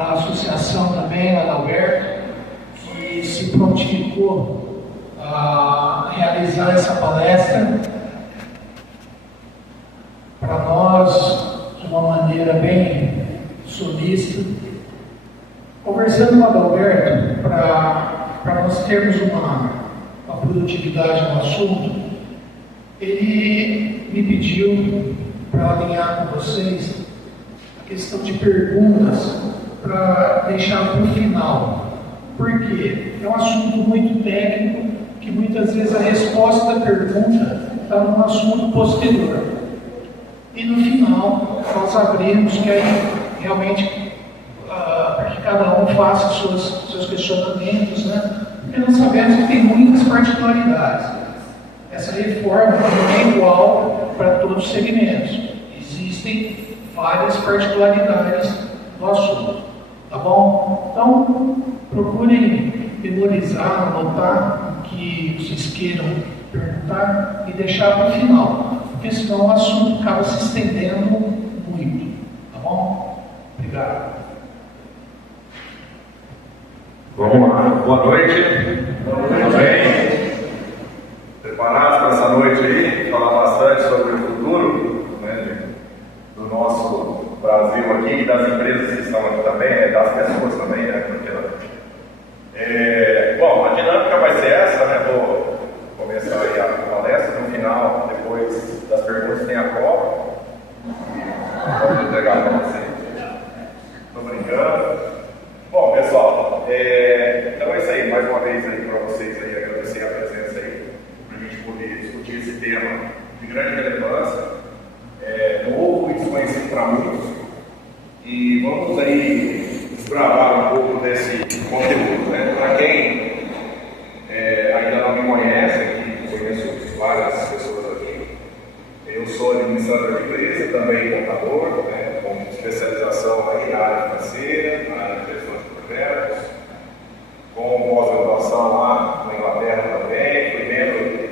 da associação também, Adalberto, que se prontificou a realizar essa palestra para nós de uma maneira bem solícita, conversando com o Adalberto para nós termos uma produtividade no assunto. Ele me pediu para alinhar com vocês a questão de perguntas para deixar para o final. Por quê? É um assunto muito técnico que muitas vezes a resposta da pergunta está num assunto posterior. E no final nós abrimos que aí realmente para que cada um faça seus questionamentos, né? Porque nós sabemos que tem muitas particularidades. Essa reforma não é igual para todos os segmentos. Existem várias particularidades do assunto. Tá bom? Então, procurem memorizar, anotar o que vocês queiram perguntar e deixar para o final. Porque senão o assunto acaba se estendendo muito. Tá bom? Obrigado. Vamos lá. Boa noite. Tudo bem? Preparados para essa noite aí? Falar bastante sobre o futuro, né, do nosso Brasil aqui e das empresas que estão aqui também, né, das pessoas também, né? Bom, a dinâmica vai ser essa, né? Vou começar aí a palestra. No final, depois das perguntas, tem a copa. Pode entregar para você. Estou brincando. Bom, pessoal, então é isso aí. Mais uma vez aí para vocês aí, agradecer a presença aí, para a gente poder discutir esse tema de grande relevância, novo e desconhecido para muitos. E vamos aí desbravar um pouco desse conteúdo, né? Para quem ainda não me conhece, aqui conheço várias pessoas aqui. Eu sou administrador de empresa, também contador, né, com especialização aí na área financeira, na área de gestão de projetos, com pós-graduação lá na Inglaterra também. Fui membro,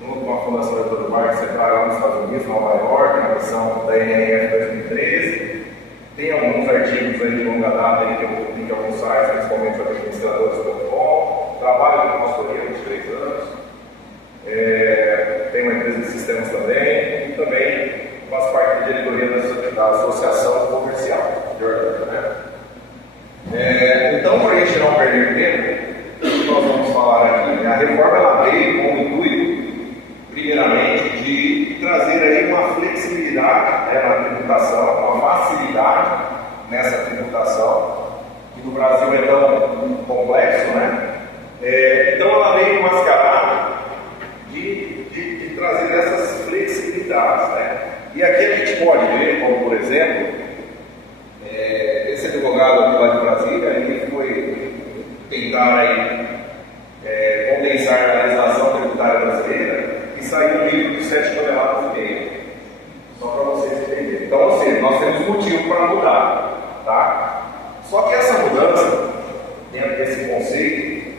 junto com a Fundação Getúlio Vargas, central lá nos Estados Unidos, Nova York, na missão da INF 2013. Tem alguns artigos aí de longa data aí que eu publico em alguns sites, principalmente administradores.com. Trabalho com consultoria há 23 anos. Tem uma empresa de sistemas também, e também faço parte da diretoria da Associação Comercial de Orlando, né? Então, para a gente não perder tempo, o que nós vamos falar aqui? A reforma ela veio com o intuito, primeiramente, de trazer aí uma flexibilidade, né, na tributação, uma facilidade nessa tributação, que no Brasil é tão complexo, né? Então, ela veio mascarada de trazer essas flexibilidades, né? E aqui a gente pode ver, como por exemplo, esse advogado aqui lá de Brasília, ele foi tentar aí, condensar a legislação tributária brasileira e saiu um livro de 7 toneladas e meia, só para vocês entenderem. Então, ou seja, nós temos motivo para mudar, tá? Só que essa mudança, dentro desse conceito,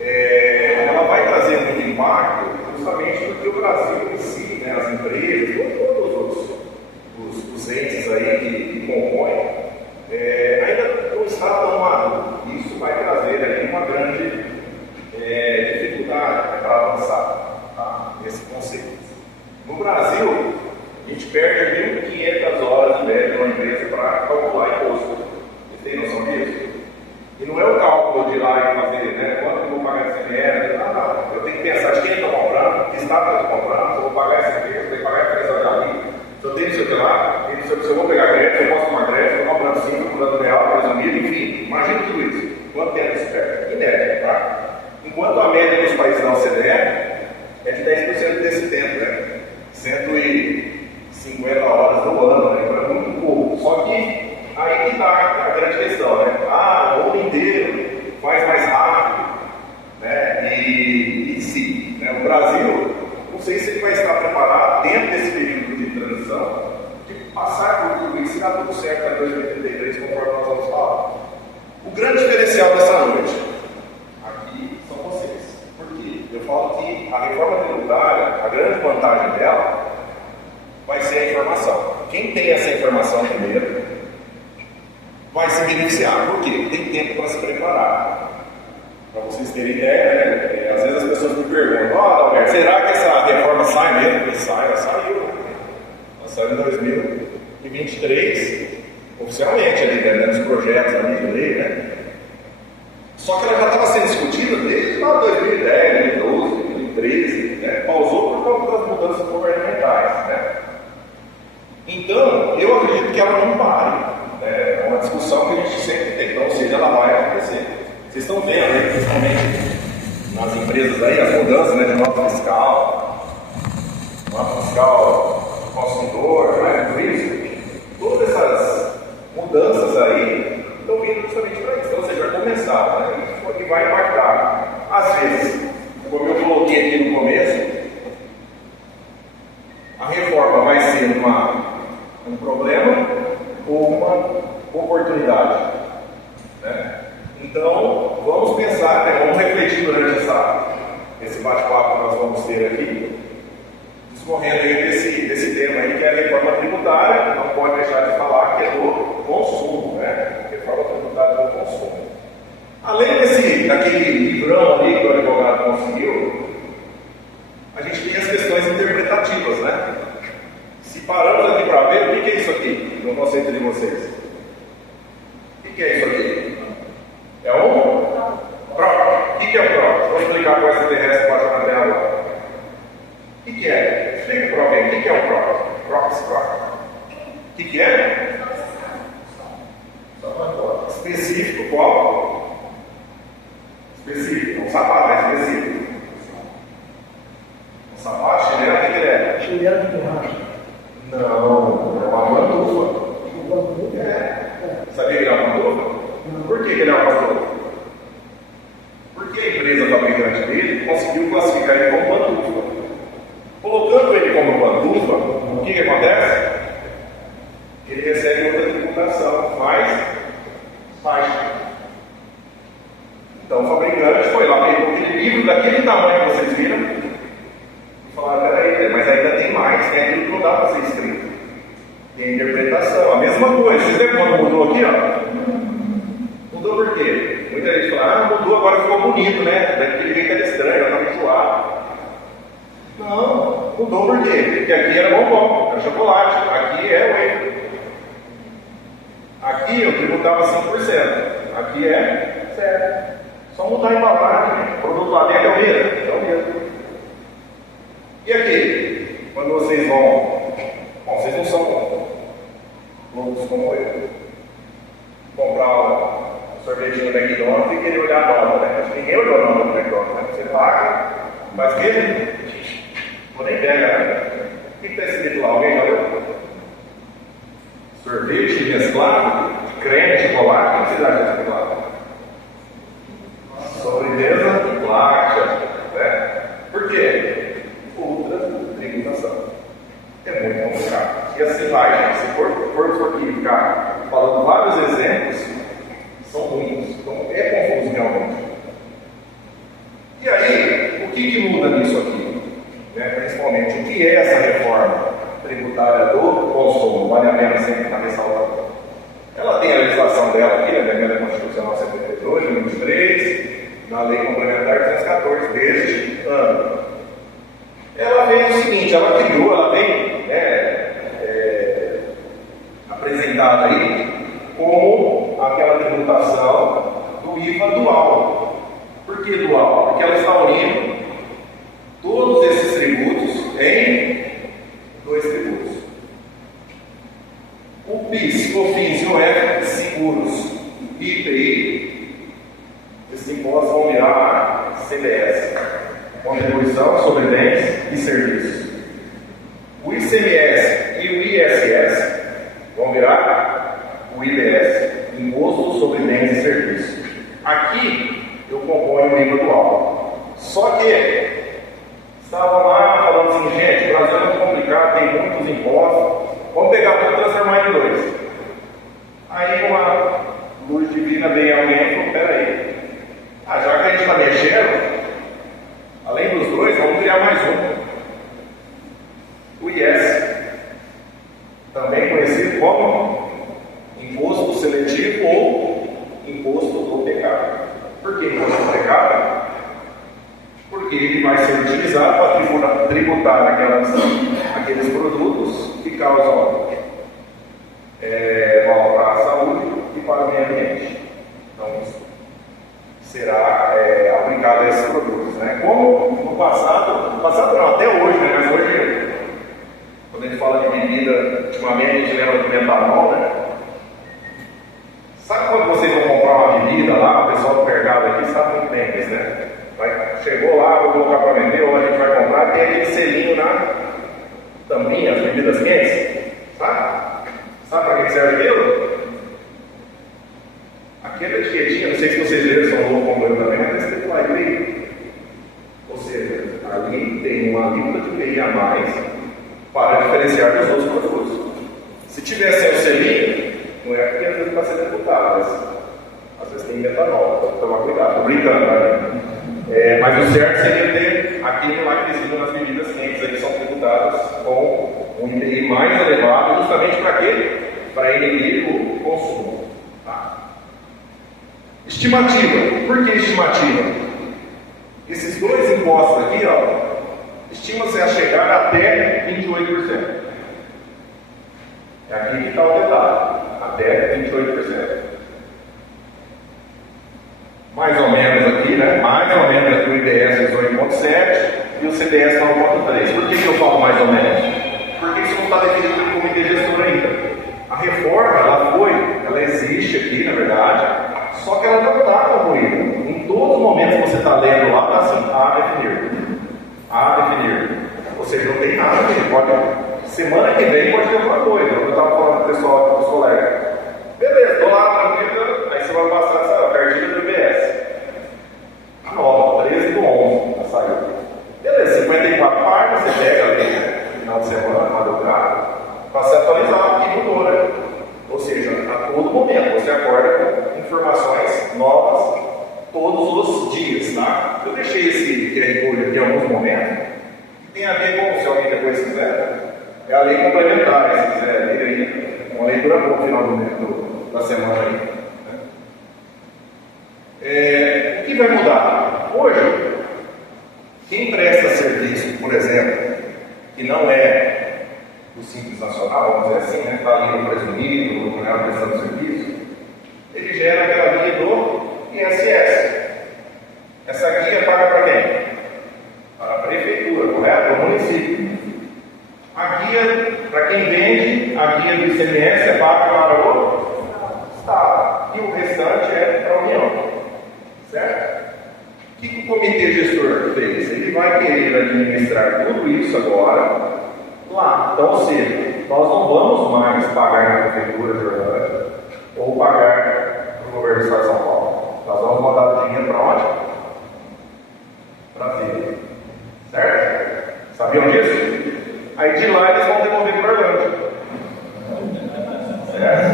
ela vai trazer muito impacto justamente porque o Brasil em si, né, as empresas, todos os entes aí que compõem, ainda não está tão maduro. Isso vai trazer aí uma grande dificuldade para avançar, tá, nesse conceito. No Brasil, a gente perde 1.500 horas de média de uma empresa para calcular imposto. Você tem noção disso? E não é o cálculo de ir lá e fazer, né? Quanto eu vou pagar esse dinheiro? Não. Eu tenho que pensar de quem eu estou comprando, que estado eu estou comprando, se eu vou pagar esse preço, se eu tenho que pagar a empresa ali, se eu tenho não sei o que lá, se eu vou pegar crédito, se eu posso tomar crédito, se eu estou comprando 5, estou comprando real, 2 mil, enfim, imagina tudo isso. Quanto tempo isso perde? Inédito, tá? Enquanto a média dos países da OCDE é de 10% desse tempo, né? 150 horas do ano, né? Então é muito pouco. Só que aí que está a grande questão, né? O mundo inteiro faz mais rápido, né? E sim, né? O Brasil, não sei se ele vai estar preparado dentro desse período de transição de passar por tudo isso e dar tudo certo até 2033, conforme nós vamos falar. O grande diferencial dessa noite aqui são vocês. Por quê? Eu falo que a reforma tributária, a grande vantagem dela vai ser a informação. Quem tem essa informação primeiro vai se beneficiar. Por quê? Tem tempo para se preparar. Para vocês terem ideia, né? Às vezes as pessoas me perguntam, Alberto, será que essa reforma sai mesmo? Ela saiu. Ela saiu em 2023, oficialmente, ali, né, dos projetos ali de lei, né? Só que ela já estava sendo discutida desde lá 2010, 2012, 2013, né? Pausou por conta das mudanças governamentais, né? Então, eu acredito que ela não pare. É uma discussão que a gente sempre tem, então, ou seja, ela vai acontecer. Vocês estão vendo, né, principalmente nas empresas aí, as mudanças, né, de nota fiscal do consumidor, né, tudo isso. Todas essas mudanças aí estão vindo justamente para isso. Então, ou seja, vai começar, né, e vai impactar. Às vezes, como eu coloquei aqui no começo, a reforma vai ser um problema ou uma oportunidade, né? Então, vamos pensar, né? Vamos refletir durante esse bate-papo que nós vamos ter aqui, discorrendo aí desse tema aí, que é a reforma tributária. Não pode deixar de falar que é do consumo, né? Reforma tributária do consumo. Além daquele livrão ali que o advogado conseguiu, a gente tem as questões interpretativas, né? Se paramos aqui para ver, o que é isso aqui, no conceito de vocês? O que é isso aqui? É um PROC. O que é um PROC? Vou explicar com essa terrestre que passa na tela agora. O que é? Explica o PROC aí. O que é um PROC? PROC. O que é? Específico qual? Específico. Um sapato é específico. Um sapato chinelo, o que ele é? Chinelo de borracha. Não, é uma pantufa. Sabia que ele é uma pantufa? Por que ele é uma pantufa? Porque a empresa fabricante dele conseguiu classificar ele como pantufa. Colocando ele como pantufa, o que acontece? Ele recebe outra tributação, mais baixa. Então o fabricante foi lá, pegou aquele livro daquele tamanho que vocês viram e falaram, peraí, mas ainda tem mais, tem aquilo que não dá para ser escrito. Tem a interpretação, a mesma coisa. Vocês lembram quando mudou aqui, ó? Mudou por quê? Muita gente fala, mudou, agora ficou bonito, né? Daquele jeito era estranho, era enjoado. Não, mudou por quê? Porque aqui era bombom, era chocolate, aqui é wafer. Aqui eu tributava 5%, aqui é 7%. Só mudar a embalagem, o produto lá dentro é o mesmo. E aqui? Quando vocês vão. Bom, vocês não são loucos como eu. Comprar um sorvetinho no McDonald's e querer olhar a nota, né? Acho que ninguém olhou a nota do McDonald's, né? Você paga, mas que? Vou nem pega, né? O que está escrito lá? Alguém já olhou? Sorvete mesclado, creme, chocolate, o que vocês acham desse lado? Sobremesa láctea, né? Por quê? Outra tributação. É muito complicado. E assim vai, gente. Se for aqui ficar falando vários exemplos, são muitos. Então é confuso realmente. E aí, o que muda nisso aqui? Né? Principalmente, o que é essa reforma tributária do consumo? Vale a pena sempre estar ressaltando. Ela tem a legislação dela aqui, na Emenda Constitucional 72, número 3, na Lei Complementar 214, deste ano. Ela fez o seguinte, ela vem apresentada aí como aquela tributação do IVA dual. Por que dual? Porque ela está unindo todos esses tributos em 2 tributos. O PIS, COFINS e o IOF, seguros, IPI, esses impostos vão virar CBS, contribuição sobre bens e serviços. O ICMS e o ISS vão virar o IBS, Imposto sobre Bens e Serviços. Aqui eu componho o IVA dual. Só que estavam lá falando assim, gente, o Brasil é muito complicado, tem muitos impostos, vamos pegar tudo e transformar em 2. Aí uma luz divina veio alguém e falou, peraí, já que a gente está mexendo, além dos 2, vamos criar mais um. O IS, também conhecido como Imposto Seletivo ou Por que imposto precário? Porque ele vai ser utilizado para tributar aqueles produtos que causam mal para a saúde e para o meio ambiente. Então, será aplicado a esses produtos. Né? Como no passado não, até hoje, né? Mas hoje, quando a gente fala de bebida, ultimamente a gente lembra do metanol, né? Sabe quando vocês vão comprar uma bebida lá, o pessoal do mercado aqui sabe muito bem disso, né? Chegou lá, vou colocar para vender, ou a gente vai comprar, tem aquele selinho na tampinha, as bebidas quentes, sabe? Sabe para que serve aquilo? Aquela etiquetinha, não sei se vocês viram, são loucos como eu também, mas tem que lá ou seja, ali tem uma alíquota de PI a mais para diferenciar dos outros produtos. Se tivesse o selinho, não é porque às vezes está sendo tributado, mas às vezes tem metanol, então tomar cuidado, estou brincando, né? Mas o certo seria ter aquele lá que eles nas bebidas quentes, que são tributadas com um IPI mais elevado, justamente para quê? Para inibir o consumo. Tá? Estimativa. Por que estimativa? Esses dois impostos aqui, estima-se a chegar até 28%. É aqui que está o detalhe. Até 28%. Mais ou menos aqui, né? Mais ou menos aqui o IBS 18,7 e o CBS 9,3. Por que eu falo mais ou menos? Porque isso não está definido pelo comitê gestor ainda. A reforma, ela existe aqui, na verdade, só que ela não está concluída. Em todos os momentos que você está lendo lá, está assim, a definir. A definir. Ou seja, não tem nada aqui. Semana que vem pode ter alguma coisa. Eu estava falando com o pessoal, com os colegas. Beleza, estou lá tranquilo, aí você vai passar essa cartilha do IBS. A nova, 13/11, já saiu. Beleza, 54 páginas, você pega ali, né? Final de semana, madrugada, para se atualizar, porque mudou, né? Ou seja, a todo momento você acorda com informações novas todos os dias, tá? Eu deixei esse QR Code aqui em alguns momentos, que tem a ver com, se alguém depois quiser, é a lei complementar, se quiser ler aí, uma leitura boa no final da semana aí. O que vai mudar? Hoje, quem presta serviço, por exemplo, que não é do Simples Nacional, vamos dizer assim, está ali no presumido, no programa prestando serviço, ele gera aquela guia do ISS. Essa guia paga para quem? Para a prefeitura, correto? Para o município. A guia, para quem vende, a guia do ICMS é paga para o Estado. E o restante é para a União. Certo? O que o comitê gestor fez? Ele vai querer administrar tudo isso agora lá. Então, ou seja, nós não vamos mais pagar na prefeitura de Orlândia ou pagar no governo do Estado de São Paulo. Nós vamos mandar o dinheiro para onde? Para Brasília. Certo? Sabiam disso? Aí de lá eles vão devolver para Orlândia. Certo?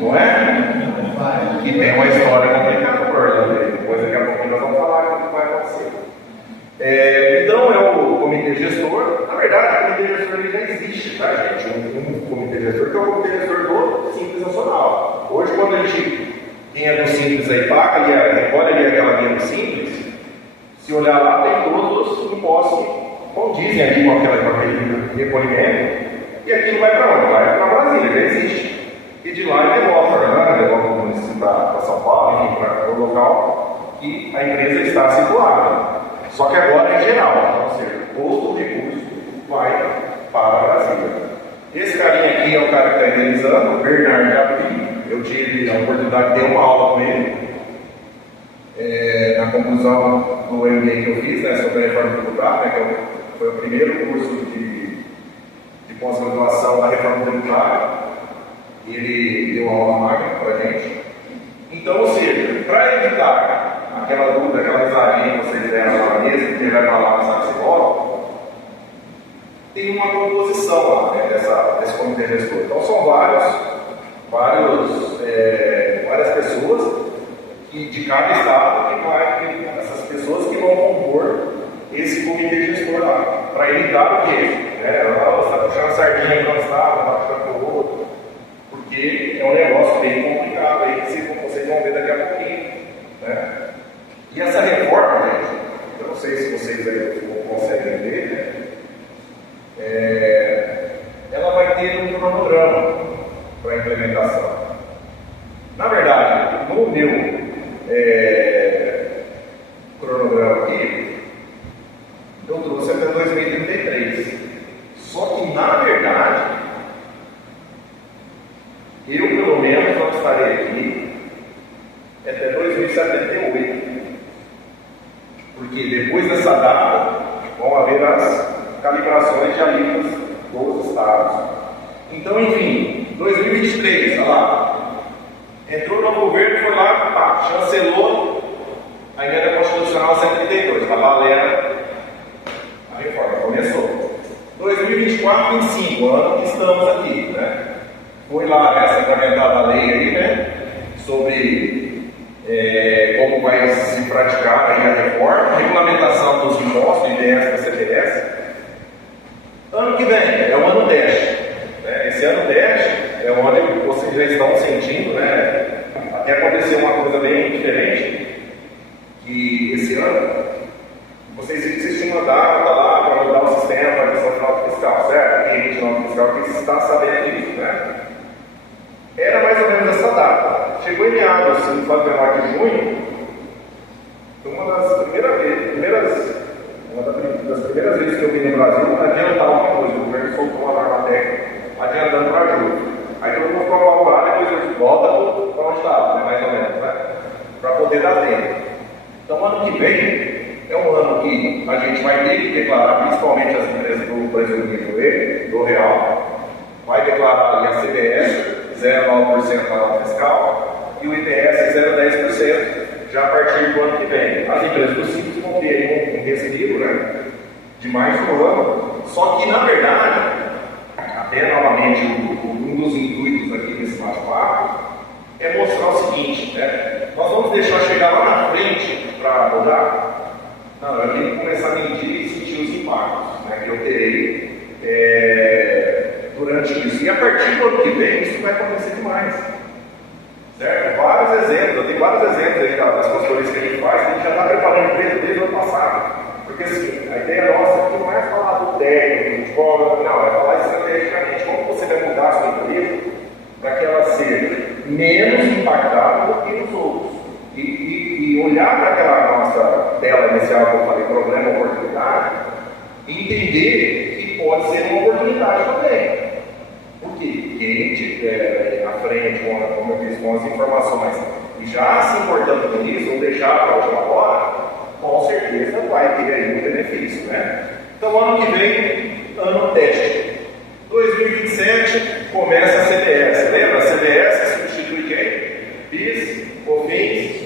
Não é? E tem uma história complicada por Orlândia. Depois daqui a pouco nós vamos falar o que vai acontecer. Então é o comitê gestor. Na verdade, o comitê gestor ele já existe, tá, gente? Um comitê gestor que é o comitê gestor do Simples Nacional. Hoje, quando a gente, quem é do Simples aí paga, recolhe ali aquela linha do Simples, se olhar lá, tem todos os impostos que condizem aqui com aquele recolhimento, e aquilo vai para onde? Vai para Brasília, já existe. E de lá ele devolve para Orlândia, devolve para o município, para São Paulo, enfim, para o local que a empresa está situada. Só que agora é geral, ou seja, todo o recurso vai para Brasília. Esse carinha aqui é o cara que está indenizando, o Bernardo Capri. Eu tive a oportunidade de ter uma aula com ele na conclusão do MBA que eu fiz, né, sobre a reforma tributária, né, que foi o primeiro curso de pós-graduação da reforma tributária. Ele deu aula magna para a gente. Então, ou seja, para evitar aquela dúvida, aquela risadinha que vocês deram na mesa, que ele vai falar no saco psicólogo, tem uma composição lá, né, desse comitê gestor. Então, são várias pessoas de cada estado essas pessoas que vão compor esse comitê gestor lá, para evitar o quê? Você está puxando a sardinha para um estado, está puxando para o outro, porque é um negócio bem complicado aí, um cronograma para a implementação. Na verdade, no meu cronograma aqui, eu trouxe até 2033. Só que, na verdade, eu, pelo menos, não estarei aqui até 2078. Porque depois dessa data, vão haver as calibrações de alíquotas dos estados. Então, enfim, 2023, olha lá. Entrou no governo, foi lá, pá, chancelou a emenda constitucional 132, está valendo a reforma, começou. 2024, 25, ano que estamos aqui, né? Foi lá, essa implementada a lei aí, né? Sobre como vai se praticar aí a reforma, regulamentação dos impostos, IDS da CBS. Ano que vem, é o ano teste. Né? Esse ano teste é onde vocês já estão sentindo, né? Até aconteceu uma coisa bem diferente, que esse ano vocês tinham uma data lá para mudar o sistema para a questão de nota fiscal, certo? Quem emite nota fiscal, quem está sabendo disso, né? Era mais ou menos essa data. Chegou em meados, se não pode lembrar, de junho, uma das primeiras vezes que eu vim no Brasil, adiantar uma coisa, o governo soltou uma norma técnica, adiantando para julho. Aí todo mundo colocou lá, depois eles voltam para onde estava, né, mais ou menos, né? Para poder dar tempo. Então, ano que vem é um ano que a gente vai ter que declarar, principalmente as empresas do Brasil do Real, vai declarar ali a CBS 0,9% da nota fiscal e o IPS 0,10% já a partir do ano que vem. As empresas do Simples vão ter um respiro, né, de mais de um ano. Só que, na verdade, até novamente um dos intuitos aqui desse bate-papo é mostrar o seguinte, né? Nós vamos deixar chegar lá na frente para mudar? Não, eu tenho que começar a medir e sentir os impactos, né, que eu terei durante isso. E a partir do ano que vem, isso vai acontecer demais. Certo? Vários exemplos, eu tenho vários exemplos aí das consultorias que a gente faz, que a gente já está preparando a empresa desde o ano passado. Porque assim, a ideia nossa aqui não é falar do técnico, de qual, não, é falar estrategicamente como você vai mudar a sua empresa para que ela seja menos impactada do que os outros. E olhar para aquela nossa tela inicial que eu falei, problema, oportunidade, e entender que pode ser uma oportunidade também. Porque quem estiver à frente, como eu disse, com as informações e já se importando com isso, ou deixar para a última hora, com certeza vai ter aí um benefício, né? Então, ano que vem, ano teste. 2027 começa a CBS. Lembra? A CBS substitui quem? PIS, COFINS,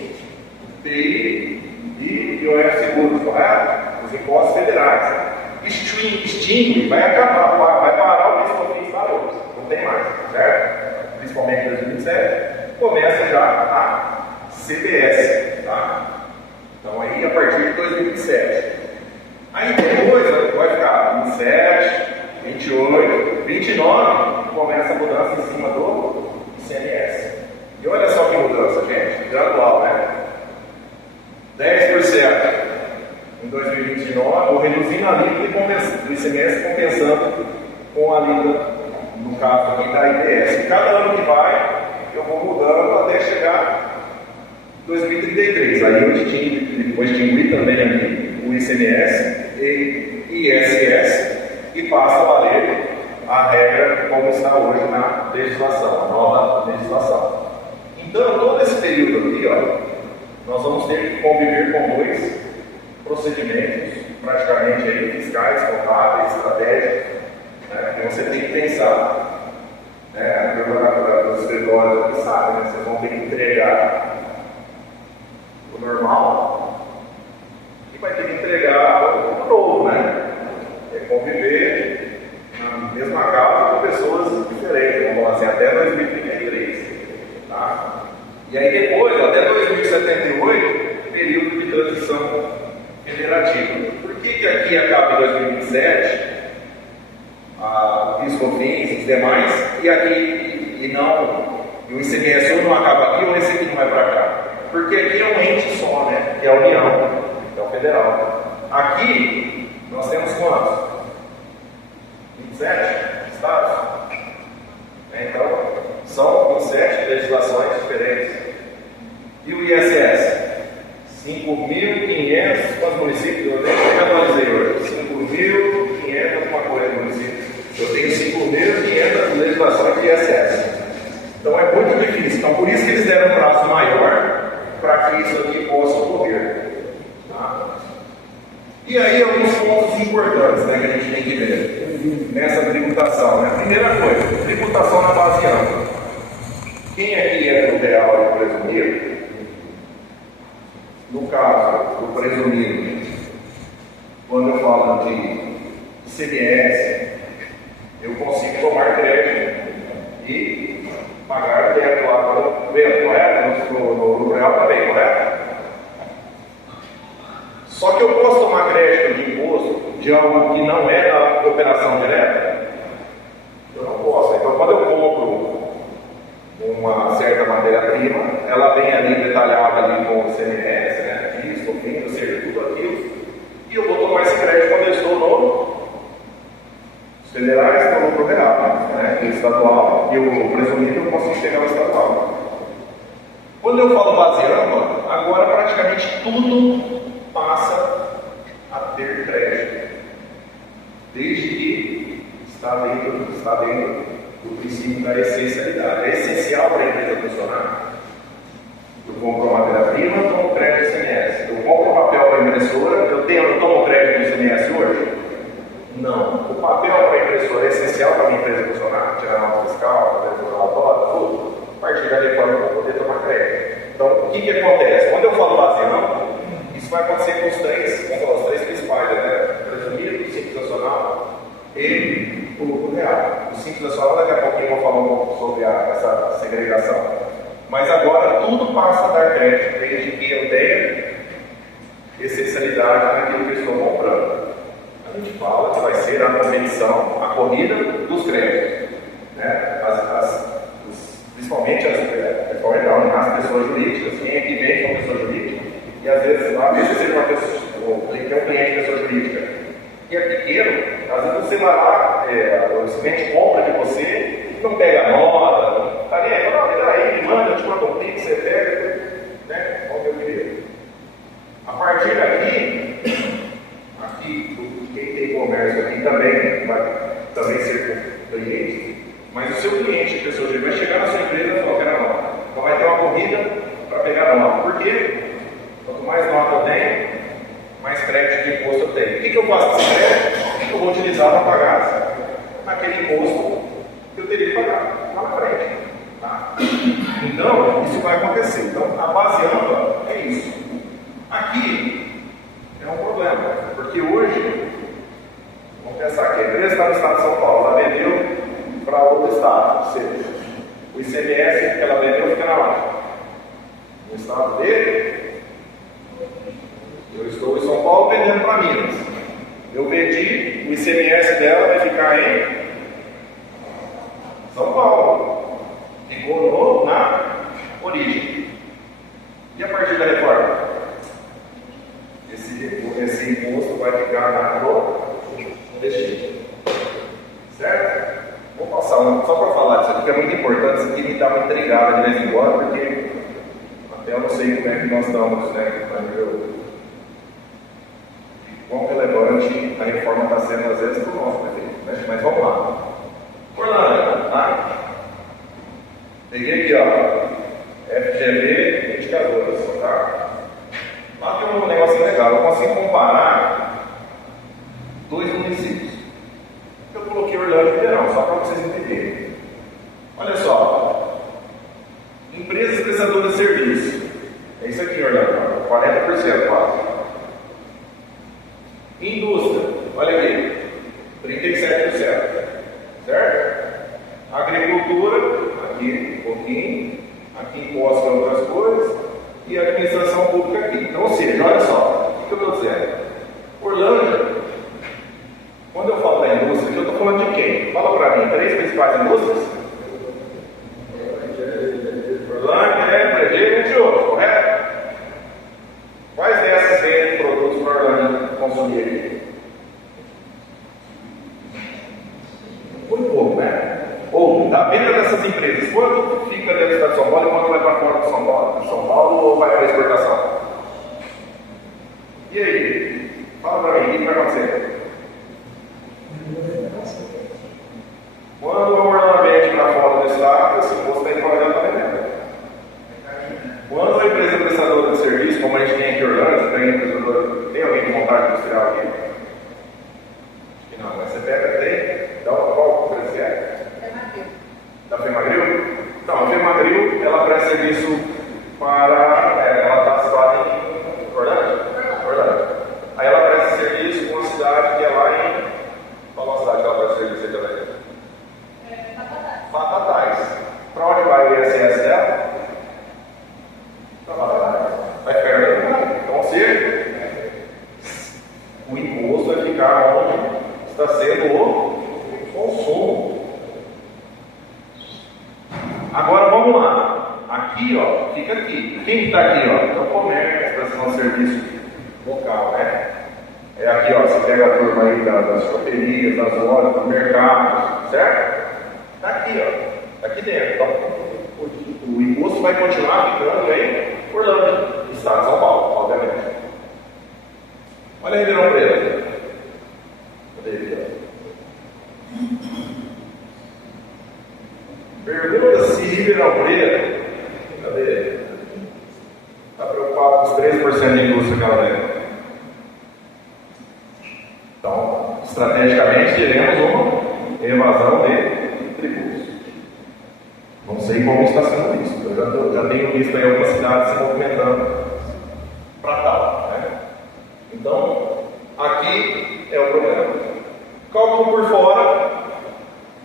TI e IOF Seguros, correto? Os impostos federais. Extingue, vai acabar, vai parar o PIS, COFINS, parou. Não tem mais, certo? Principalmente em 2007, começa já a CBS, tá? Então aí a partir de 2027. Aí depois vai ficar 27, 28, 29, começa a mudança em cima do ICMS. E olha só que mudança, gente, gradual, né? 10% em 2029, vou reduzindo a alíquota do ICMS compensando com a alíquota, no caso aqui da IPS. Cada ano que vai, eu vou mudando até chegar em 2033. Aí eu vou extinguir também aqui o ICMS e ISS e passa a valer a regra como está hoje na legislação, a nova legislação. Então, todo esse período aqui, ó, nós vamos ter que conviver com dois procedimentos, praticamente aí, fiscais, contábeis, estratégicos, né? Então você tem que pensar, né? A turma dos escritórios aqui sabe, né? Vocês vão ter que entregar o normal e vai ter que entregar o novo, né? É conviver na mesma casa com pessoas diferentes, vamos falar assim, até 2033, tá? E aí depois, até 2078, período de transição federativa. Por que aqui acaba em 2027, a PIS/COFINS, os demais, e aqui e não, e o ICMS ou não acaba aqui ou esse aqui não vai para cá? Porque aqui é um ente só, né? Que é a União, que é o federal. Aqui nós temos quantos? 27 estados? São 27 legislações diferentes. E o ISS? 5.500, quantos municípios? Eu nem atualizei hoje. 5.500 uma coisa de municípios. Eu tenho 5.500 legislações de ISS. Então é muito difícil. Então por isso que eles deram um prazo maior para que isso aqui possa ocorrer. Tá? E aí alguns pontos importantes, né, que a gente tem que ver nessa tributação. Né? Primeira coisa, tributação na base ampla. Quem aqui é do real e presumido? No caso do presumido, quando eu falo de ICMS, eu consigo tomar crédito e pagar direto lá para o governo, correto? No real também, correto? Só que eu posso tomar crédito de imposto de algo que não é da operação direta? Eu não posso. Então, quando eu compro uma certa matéria-prima, ela vem ali detalhada ali com o ICMS, né? Isso, ou seja, tudo aquilo. E eu vou tomar esse crédito quando eu estou no federais, estou no real, né? E estadual. E o presumido eu consigo pegar o estadual. Quando eu falo base ampla, agora praticamente tudo passa a ter crédito, desde que está dentro do princípio da essencialidade. É essencial para a empresa funcionar. Eu compro uma matéria-prima, eu tomo crédito do ICMS. Eu compro um papel para a impressora, eu tomo crédito do ICMS hoje? Não. O papel para a impressora é essencial para a minha empresa funcionar, tirar nota fiscal, fazer o relatório, tudo. A partir da reforma eu vou poder tomar crédito. Então, o que acontece? Quando eu falo base ampla, isso vai acontecer com os três principais, né? Presumido, Simples Nacional e o real. O Simples Nacional, daqui a pouquinho eu vou falar um pouco sobre essa segregação. Mas agora tudo passa a dar crédito, desde que eu tenha essencialidade naquilo que eu estou comprando. A gente fala que vai ser a competição, a corrida dos créditos. Né? Principalmente as pessoas jurídicas. Quem aqui vende é uma pessoa jurídica. E às vezes você tem uma pessoa, tem um cliente de pessoa jurídica que é pequeno, às vezes você vai lá, o cliente compra de você, não pega a nota, tá nem aí, não, aí, me manda, eu te mando um pix, você pega, né? Qual que é o dinheiro? A partir daqui, quem tem comércio aqui também vai também ser cliente, mas o seu cliente, a pessoa vai chegar na sua empresa e falar, quero a nota. Então vai ter uma corrida para pegar a nota. Por quê? Quanto mais nota eu tenho, mais crédito de imposto eu tenho. O que eu faço com esse crédito? Eu vou utilizar para pagar naquele imposto que eu teria que pagar lá na frente. Tá? Então, isso vai acontecer. Então, a base ampla é isso. Aqui é um problema, porque hoje, vamos pensar que a empresa está no estado de São Paulo, ela vendeu para outro estado, ou seja, o ICMS que ela vendeu fica na onde? No estado dele. Eu estou em São Paulo vendendo para Minas. Eu vendi, o ICMS dela vai ficar em São Paulo. Ficou na origem. E a partir da reforma? Esse imposto vai ficar no destino. Certo? Vou passar só para falar disso aqui, que é muito importante. Isso aqui me dá uma intrigada de vez em quando, porque até eu não sei como é que nós estamos, né? Quão relevante a reforma está sendo às vezes para o nosso prefeito, né? Mas vamos lá. Orlando, tá? Peguei aqui, ó, FGV indicadores, tá? Lá tem um negócio legal, eu consigo comparar dois municípios. Eu coloquei Orlando e Ribeirão, só para vocês entenderem. Olha só, empresas prestadoras de serviço, é isso aqui, Orlando, 40% quase. Indústria, olha aqui, 37%, certo? Agricultura, aqui um pouquinho, aqui imposto em outras coisas, e administração pública aqui. Então, ou seja, olha só, o que eu estou dizendo? Orlando, quando eu falo da indústria, eu estou falando de quem? Fala para mim, 3 principais indústrias? Orlando, Brejeiro e entre outros, correto? Quais dessas vendem produtos para Orlando consumir aqui? Muito pouco, né? Ou, tá? da venda dessas empresas, quanto fica dentro do estado de São Paulo e quanto vai para fora de São Paulo ou vai para a exportação? E aí? Fala para mim, o que vai acontecer? Quando o Orlando vende para fora do estado, esse imposto está enquadrado na venda. Quando a empresa prestadora de serviço, como a gente tem aqui em Orlando, tem alguém de montagem industrial aqui? Acho que não, mas você pega, dá uma qual empresa é? Da Femagril? Não, a Femagril, ela presta serviço para, ela está situada em Orlando. Aí ela presta serviço com uma cidade que é lá em, qual é a cidade que ela presta serviço aqui também? Batatais. Para onde vai o ISS dela? Para Batatais. Vai ficar em Orlando. Então, ou seja, o imposto vai ficar onde está sendo o consumo. Agora vamos lá. Aqui, ó, fica aqui. Quem está aqui, ó? É o comércio, prestação de serviço local, né? É aqui, ó, você pega a turma aí das choperias, das lojas, dos mercados, certo? Está aqui, ó. Está aqui dentro. Então, o imposto vai continuar ficando em Orlando, estado de São Paulo, obviamente. Olha aí, Ribeirão Preto. Cadê ele? Pergunta se Ribeirão Preto, cadê ele? Está preocupado com os 3% de indústria que ela tem. Então, estrategicamente, teremos uma evasão de tributos. Não sei como está sendo visto. Eu já tenho visto aí algumas cidades se movimentando para tal. Né? Então, aqui é o problema. Cálculo por fora,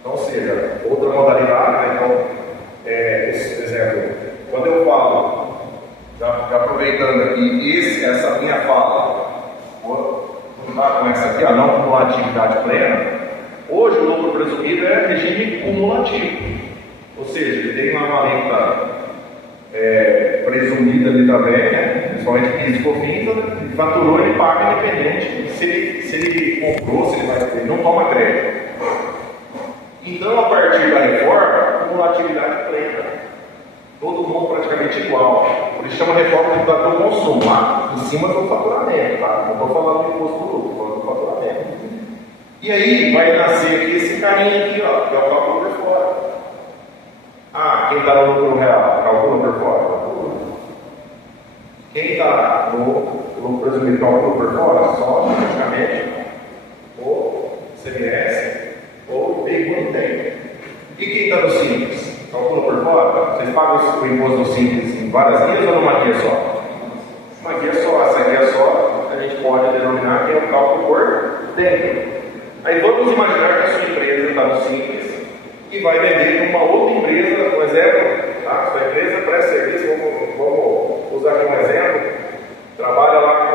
ou seja, outra modalidade. Né? Então, esse exemplo, quando eu falo, já aproveitando aqui, essa minha fala, vou juntar com essa aqui, ó, não cumulatividade plena. Hoje o lucro presumido é regime cumulativo. Ou seja, ele tem uma alíquota presumida ali também, né? Principalmente PIS e COFINS, ele faturou, ele paga independente se ele comprou, se ele não toma crédito. Então, a partir da reforma, cumulatividade plena. Todo mundo praticamente igual. Por isso chama reforma de do consumo, lá em cima do faturamento, tá? Não estou falando do imposto do lucro, estou falando do faturamento. E aí vai nascer aqui esse carinha aqui, ó, que é o cálculo por fora. Ah, quem está no lucro real, calcula por fora. Quem está no lucro presumido, calcula por fora, só praticamente o CMS ou o IPI quando tem. E quem está no Simples? Calcula por fora? Vocês pagam o imposto do Simples em várias guias ou numa guia só? Uma guia só, essa guia só a gente pode denominar que é o cálculo por dentro. Aí vamos imaginar que a sua empresa está no Simples e vai vender para uma outra empresa, por exemplo, tá? Sua empresa presta serviço, vamos usar aqui um exemplo, trabalha lá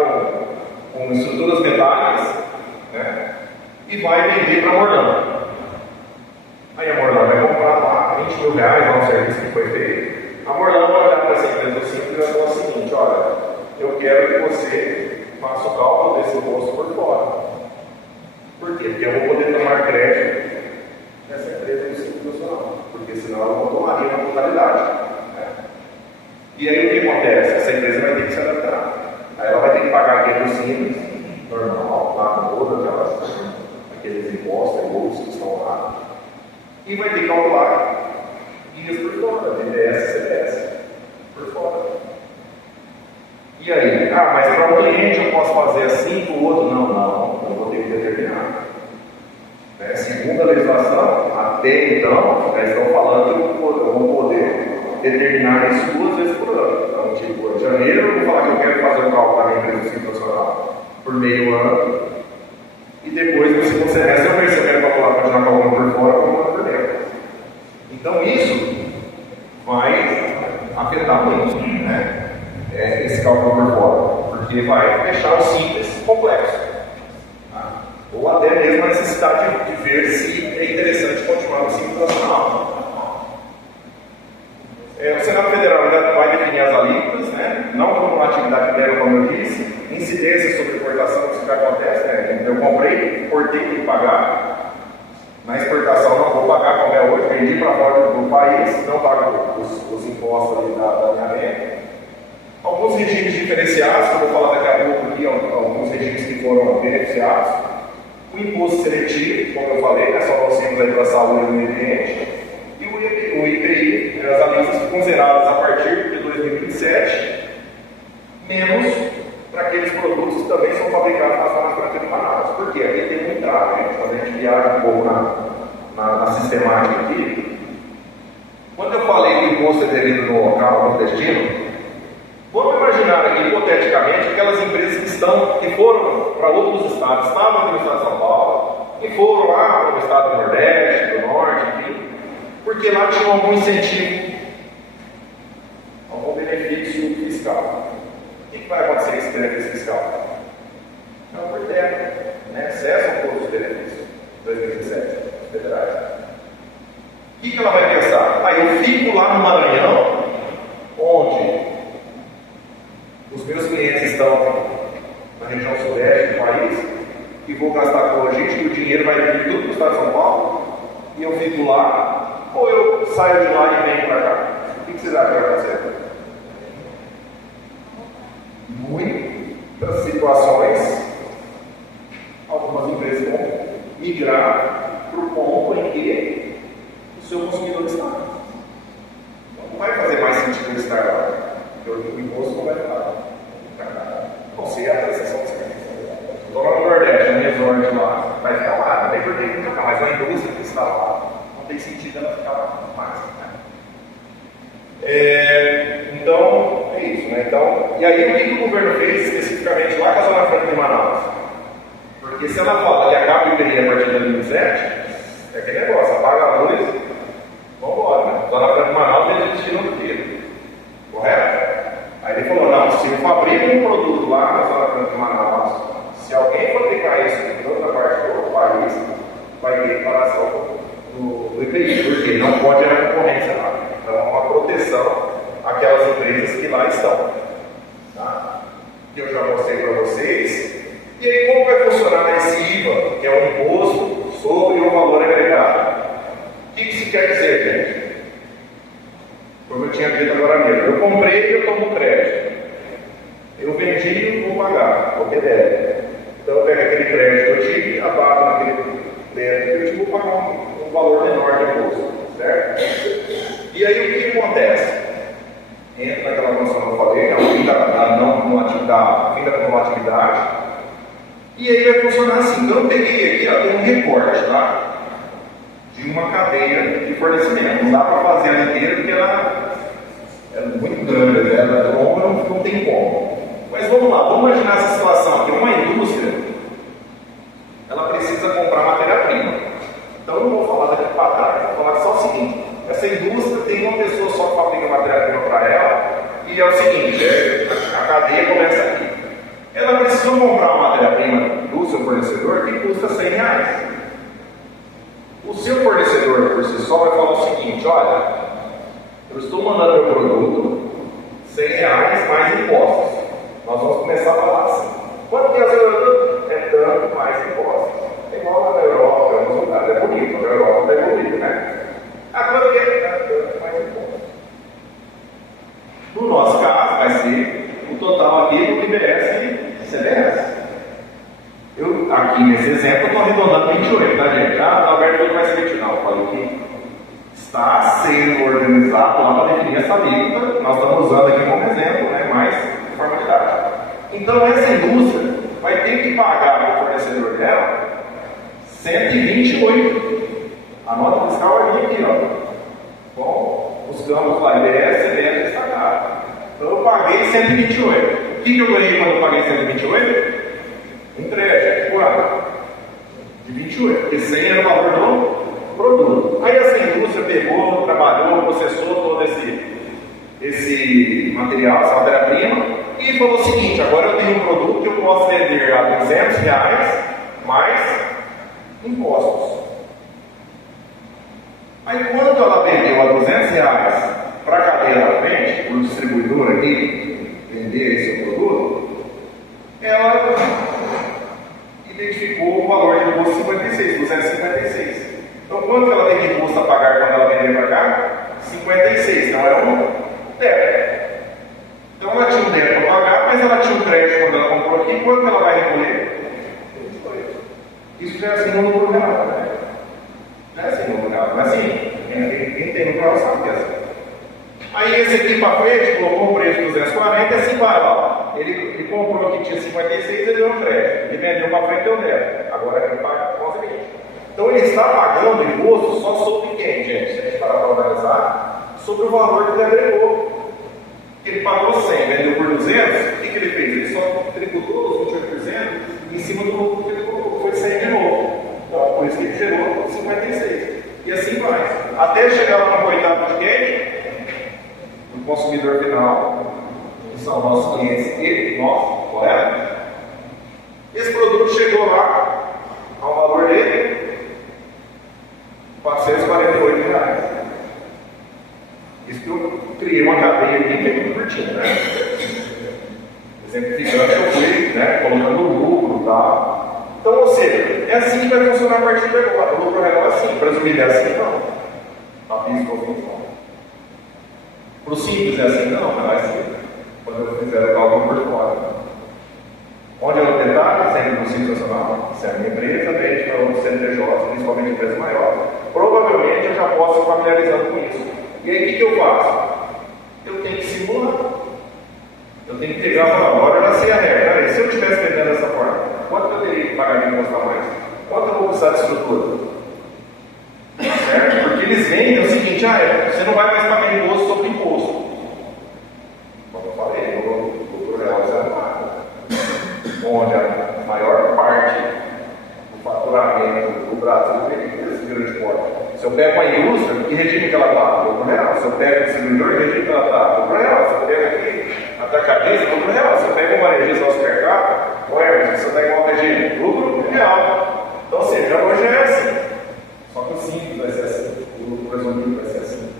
com estruturas metálicas, né? E vai vender para a Morlão. Aí a Morlão vai comprar lá R$20 mil lá um serviço que foi feito. A Morlão vai olhar para essa empresa do Simples e vai falar o seguinte: olha, eu quero que você faça o cálculo desse imposto por fora. Por quê? Porque eu vou poder tomar crédito nessa empresa do Simples Nacional, porque senão ela não tomaria uma totalidade. Né? E aí o que acontece? Essa empresa vai ter que se adaptar. Aí ela vai ter que pagar aquele do Simples, normal, lá com todas aqueles impostos, tributos que estão lá. E vai ter que calcular guias por fora, DDS, CDS, por fora. E aí? Ah, mas para o cliente eu posso fazer assim, para o outro não, eu vou ter que determinar. Segundo a legislação, até então, já estão falando que eu vou poder determinar isso 2 vezes por ano. Então, tipo, em janeiro eu vou falar que eu quero fazer um cálculo para a minha empresa institucional por meio ano, e depois, no segundo semestre, eu vejo se eu quero calcular, continuar calculando por fora ou por dentro. Então, isso vai afetar muito, né? Esse cálculo por fora, porque vai deixar o simples complexo. Tá? Ou até mesmo a necessidade de ver se é interessante continuar no Simples Nacional. O Senado Federal ainda vai definir as alíquotas, né? Não como uma atividade plena, como eu disse, incidência sobre exportação, isso que acontece, né? Eu comprei, importei, tem que pagar. Na exportação não vou pagar como é hoje, vendi para fora do país, não paga os impostos ali da alinhamento. Alguns regimes diferenciados, que eu vou falar daqui a pouco aqui, alguns regimes que foram beneficiados. O imposto seletivo, como eu falei, né, só nós temos aí para a saúde e o meio ambiente. E o IPI, as alíquotas ficam zeradas a partir de 2027, menos para aqueles produtos que também são fabricados na zona franca de Manaus. Por quê? Aqui tem um entrave, né? Quando a gente viaja um pouco na sistemática aqui. Quando eu falei que o imposto é devido no local, no destino, vamos imaginar aqui, hipoteticamente, aquelas empresas que foram para outros estados, estavam aqui no estado de São Paulo, e foram lá para o estado do Nordeste, do Norte, enfim, porque lá tinha algum incentivo, algum benefício fiscal. O que vai acontecer com esse benefício fiscal? Não, por terra, né? Cessam todos os benefícios, 2017, federais. O que ela vai pensar? Eu fico lá no Maranhão, onde os meus clientes estão na região sudeste do país, e vou gastar com logística, e o dinheiro vai vir tudo para o estado de São Paulo, e eu fico lá, ou eu saio de lá e venho para cá? O que vocês acham que vai acontecer? Muitas situações, algumas empresas vão migrar para o ponto em que o seu consumidor está. Não vai fazer mais sentido ele estar lá, porque o imposto não vai estar. Não sei a exceção de serviço. Estou lá no Nordeste, no resort lá, vai ficar lá, não tem por que ficar, mas a indústria que está lá, não tem sentido ela ficar lá mais. Então, é isso, né? Então, e aí o que o governo fez especificamente lá com a Zona Franca de Manaus? Porque se ela fala que acaba o IPI a partir de 2007, é aquele negócio, apaga a luz, vamos embora, né? Zona Franca de Manaus tem destino do tiro, correto? Aí ele falou, não, se eu fabrico um produto lá na Zona Franca de Manaus, se alguém fabricar isso em outra parte do país, vai ter reparação do IPI, porque não pode haver concorrência lá. Então é uma proteção àquelas empresas que lá estão. Tá? Eu já mostrei para vocês. E aí como vai funcionar esse IVA, que é o imposto sobre o valor agregado? O que isso quer dizer, gente? Como eu tinha dito agora mesmo, eu comprei e eu tomo crédito. Eu vendi e vou pagar, porque deve. Então eu pego aquele crédito que eu tive, abato naquele crédito que eu tive, vou pagar um valor menor de imposto, certo? E aí o que acontece? Entra naquela condição que eu falei, o fim da cumulatividade, e aí vai funcionar assim. Então eu peguei aqui, tem um recorte, tá? De uma cadeia de fornecimento. Não dá para fazer ela inteira porque ela é muito grande, ela é longa, não tem como. Mas vamos lá, vamos imaginar essa situação aqui. Uma indústria, ela precisa comprar matéria-prima. Então eu não vou falar daqui para trás, vou falar só o seguinte: essa indústria tem uma pessoa só que fabrica matéria-prima para ela, e é o seguinte, a cadeia começa aqui. Ela precisa comprar uma matéria-prima do seu fornecedor que custa R$100. O seu fornecedor por si só vai falar o seguinte: olha, eu estou mandando meu produto R$100 mais impostos. Nós vamos começar a falar assim: quanto que é tanto mais impostos? É igual lá na Europa, em alguns lugares é bonito, na Europa é bonito, né? Quanto que é tanto mais impostos? No nosso caso, vai ser o total aqui do IBS e CBS. Eu, aqui nesse exemplo, estou arredondando 28, tá, gente? Na verdade, não vai ser 29. Eu falei que está sendo organizado lá para definir essa alíquota. Nós estamos usando aqui como exemplo, né? Mais formalidade. Então, essa indústria vai ter que pagar para o fornecedor dela 128. A nota fiscal vai vir aqui, ó. Bom, os campos lá, IBS, CBS destacado. Então, eu paguei 128. O que eu ganhei quando eu paguei 128? Um crédito, quanto? De 28, porque 100 era o valor do produto. Aí essa indústria pegou, trabalhou, processou todo esse material, essa matéria-prima, e falou o seguinte: agora eu tenho um produto que eu posso vender a R$200 mais impostos. Aí quando ela vendeu a R$200 para a cadeia da frente, para o distribuidor aqui vender esse produto, ela identificou o valor de imposto 56, 256. Então, quando quanto que ela tem de imposto a pagar quando ela vender para cá? 56, então é um débito. Então ela tinha um débito para pagar, mas ela tinha um crédito quando ela comprou aqui, quanto que ela vai recolher? 22. Isso já é assim no lucro real, né? Não é assim no lucro real, mas assim, quem tem lucro real sabe que é assim. Aí esse aqui para frente, colocou o preço de 240 e assim vai lá. Ele comprou aqui, tinha 56, ele deu um crédito. Ele vendeu para frente, deu débito. Agora ele paga com o seguinte. Então ele está pagando imposto só sobre quem, gente? Se a gente parar para analisar, sobre o valor que ele agregou. Ele pagou 100, vendeu por 200, o que ele fez? Ele só tributou os 28% em cima do lucro que ele colocou, foi 100 de novo. Então, por isso que ele gerou 56. E assim vai. Até chegar lá no coitado de quem? O consumidor final, que são nossos clientes e nós, correto? Esse produto chegou lá, ao valor dele, R$448. Isso que eu criei uma cadeia aqui que é muito curtinha, né? Exemplificando, eu fui, né, colocando lucro e tal. Então, ou seja, é assim que vai funcionar a partir de agora. O lucro real é assim, presumido é assim, não. A física não. Para o simples é assim, não é assim. Quando eu fizer o cálculo portuário. Onde eu vou tentar, sempre no Simples Nacional, se é a minha empresa, vende para o CNPJ, principalmente empresa maior, provavelmente eu já posso ir familiarizando com isso. E aí o que eu faço? Eu tenho que simular. Eu tenho que pegar uma hora, eu já sei a regra. Se eu estivesse vendendo dessa forma, quanto eu teria que pagar de imposto a mais? Quanto eu vou precisar de estrutura? Certo? Porque eles vendem o seguinte, você não vai mais pagar imposto sobre imposto. Como eu falei, o lucro real é nada. Onde a maior parte do faturamento do Brasil vem desse grande porte. Se eu pego uma indústria, que regime que ela está? Lucro real. Se eu pego um distribuidor, que regime que ela está? Lucro real. Se eu pego aqui atacadista, lucro real. Se eu pego uma varejista no supermercado, se eu pego uma regime, lucro real. Então, ou seja, hoje é assim. Só que o simples vai ser assim. O lucro presumido vai ser assim.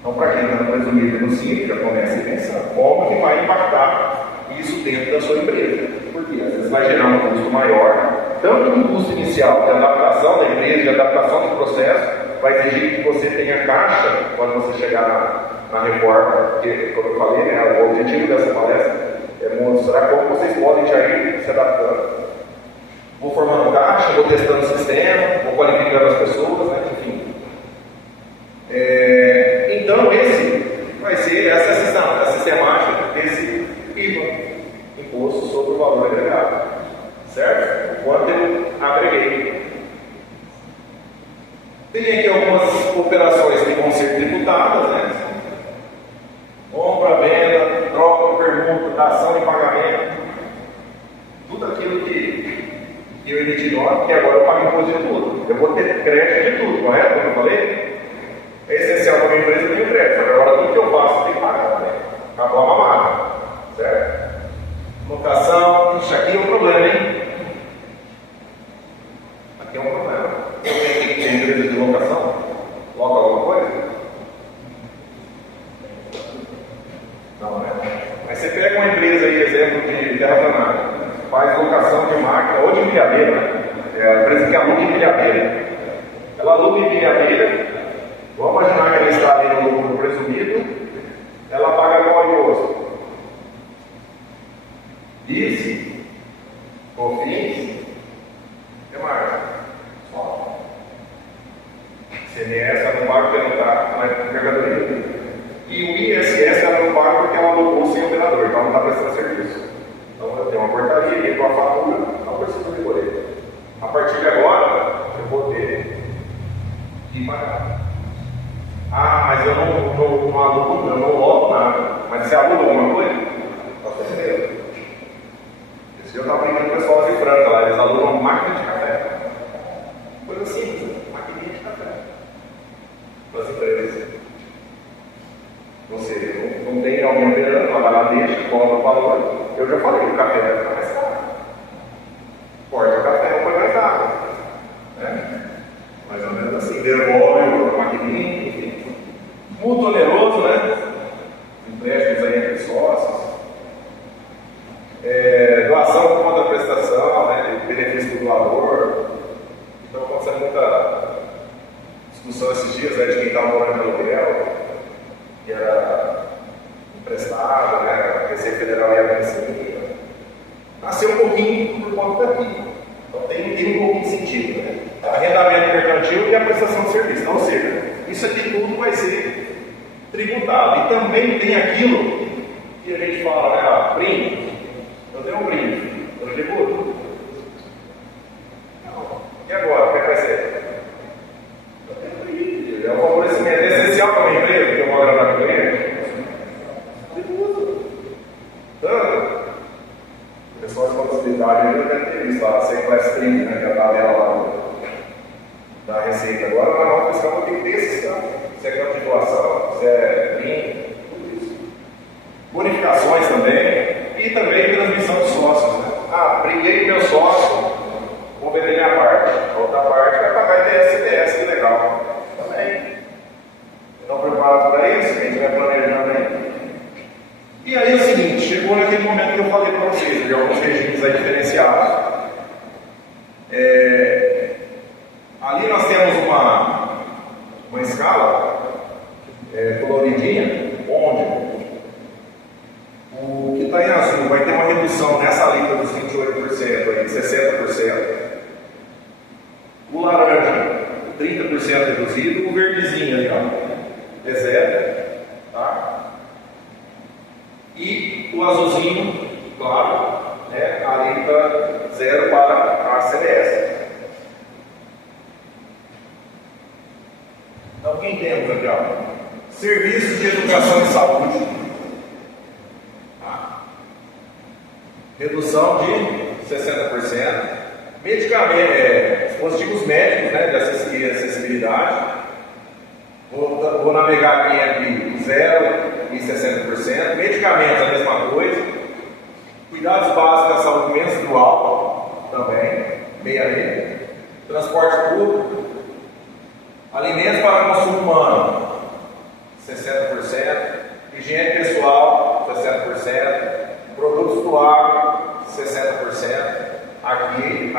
Então, para quem está presumido no simples, já começa a pensar como que vai impactar isso dentro da sua empresa. Porque às vezes vai gerar um custo maior, tanto no custo inicial de adaptação da empresa, de adaptação do processo, vai exigir que você tenha caixa quando você chegar na reforma, porque, como eu falei, né, o objetivo dessa palestra é mostrar como vocês podem já ir se adaptando. Vou formando caixa, vou testando o sistema, vou qualificando as pessoas, né, enfim. Então, esse vai ser a sistemática desse IVA, Imposto sobre o Valor Agregado, certo? Quanto eu agreguei. Tem aqui algumas operações que vão ser tributadas, né? Compra, venda, troca, permuta, dação e pagamento. Tudo aquilo que eu emiti nota, porque agora eu pago imposto de tudo. Eu vou ter crédito de tudo, correto? Como eu falei? É essencial para a minha empresa eu tenho crédito. Agora tudo que eu faço eu tenho que pagar, né? Acabou a mamada, certo? Locação, isso aqui é um problema, hein? Aqui é um problema. Eu tenho que ter empresa de locação? Loca alguma coisa? Não, né? Aí você pega uma empresa aí, exemplo de terraplanagem, faz locação de máquina ou de empilhadeira, a empresa que aluga empilhadeira. Ela aluga empilhadeira, vamos imaginar que ela está ali no lucro presumido, ela paga qual imposto? Disse, COFINS, que mais? Só. CMS ela não paga porque não está na mercadoria. E o ISS ela não paga porque ela alugou sem operador, então ela não está prestando serviço. Então eu tenho uma portaria e com a fatura, não preciso recolher. A partir de agora, eu vou ter que pagar. Mas eu não alugo, eu não logo nada. Mas você aluga alguma coisa? Você entendeu? Eu estava brincando com o pessoal de Franca lá, eles alugam máquina de café. Coisa simples, maquininha de café. Para as empresas. Ou seja, não tem alguém operando, ela vai lá, deixa, cobra o valor. Eu já falei, o café vai ficar mais caro. Corta o café, põe mais água. Né? Mais ou menos assim, devolve a maquininha, enfim. Muito oneroso, né? Empréstimos aí entre sócios. Doação por conta da prestação, né, benefício do doador. Então acontece tributado. E também tem aquilo que a gente fala, né? Brinde. Eu dei um brinde. Eu tributo. E agora? O que vai ser? Eu tenho um brinde. É um favorecimento essencial para uma empresa que eu vou agradar com o cliente. Tributo. Tanto. O pessoal de contabilidade ainda deve ter visto lá, sem class 30, né? Que é a tabela lá da Receita. Agora, na nota fiscal, tem que ter esses campos. Se é campo de doação, se é brinde, tudo isso. Bonificações também. E também transmissão de sócios, né? Ah, briguei com meu sócio, vou vender minha parte. A outra parte vai pagar ITS e CTS, que legal. Também. Estão preparados para isso? Quem estiver planejando aí. E aí é o seguinte, chegou naquele momento que eu falei para vocês, de alguns regimes aí diferenciados. Ali nós temos uma escala coloridinha, onde o que está em azul vai ter uma redução nessa alíquota dos 28%, aí, 60%. O laranja, 30% reduzido. O verdezinho ali, ó, é zero. Tá? E o azulzinho, claro, né, a alíquota zero para a CBS. Então, quem temos aqui, ó? Serviços de educação e saúde. Redução de 60%. Medicamentos, dispositivos médicos, né, de acessibilidade. Vou navegar aqui entre 0% e 60%. Medicamentos, a mesma coisa. Cuidados básicos da saúde menstrual, também, 66%. Transporte público. Alimentos para consumo humano, 60%. Higiene pessoal, 60%. Produtos do agro, 60%. Aqui,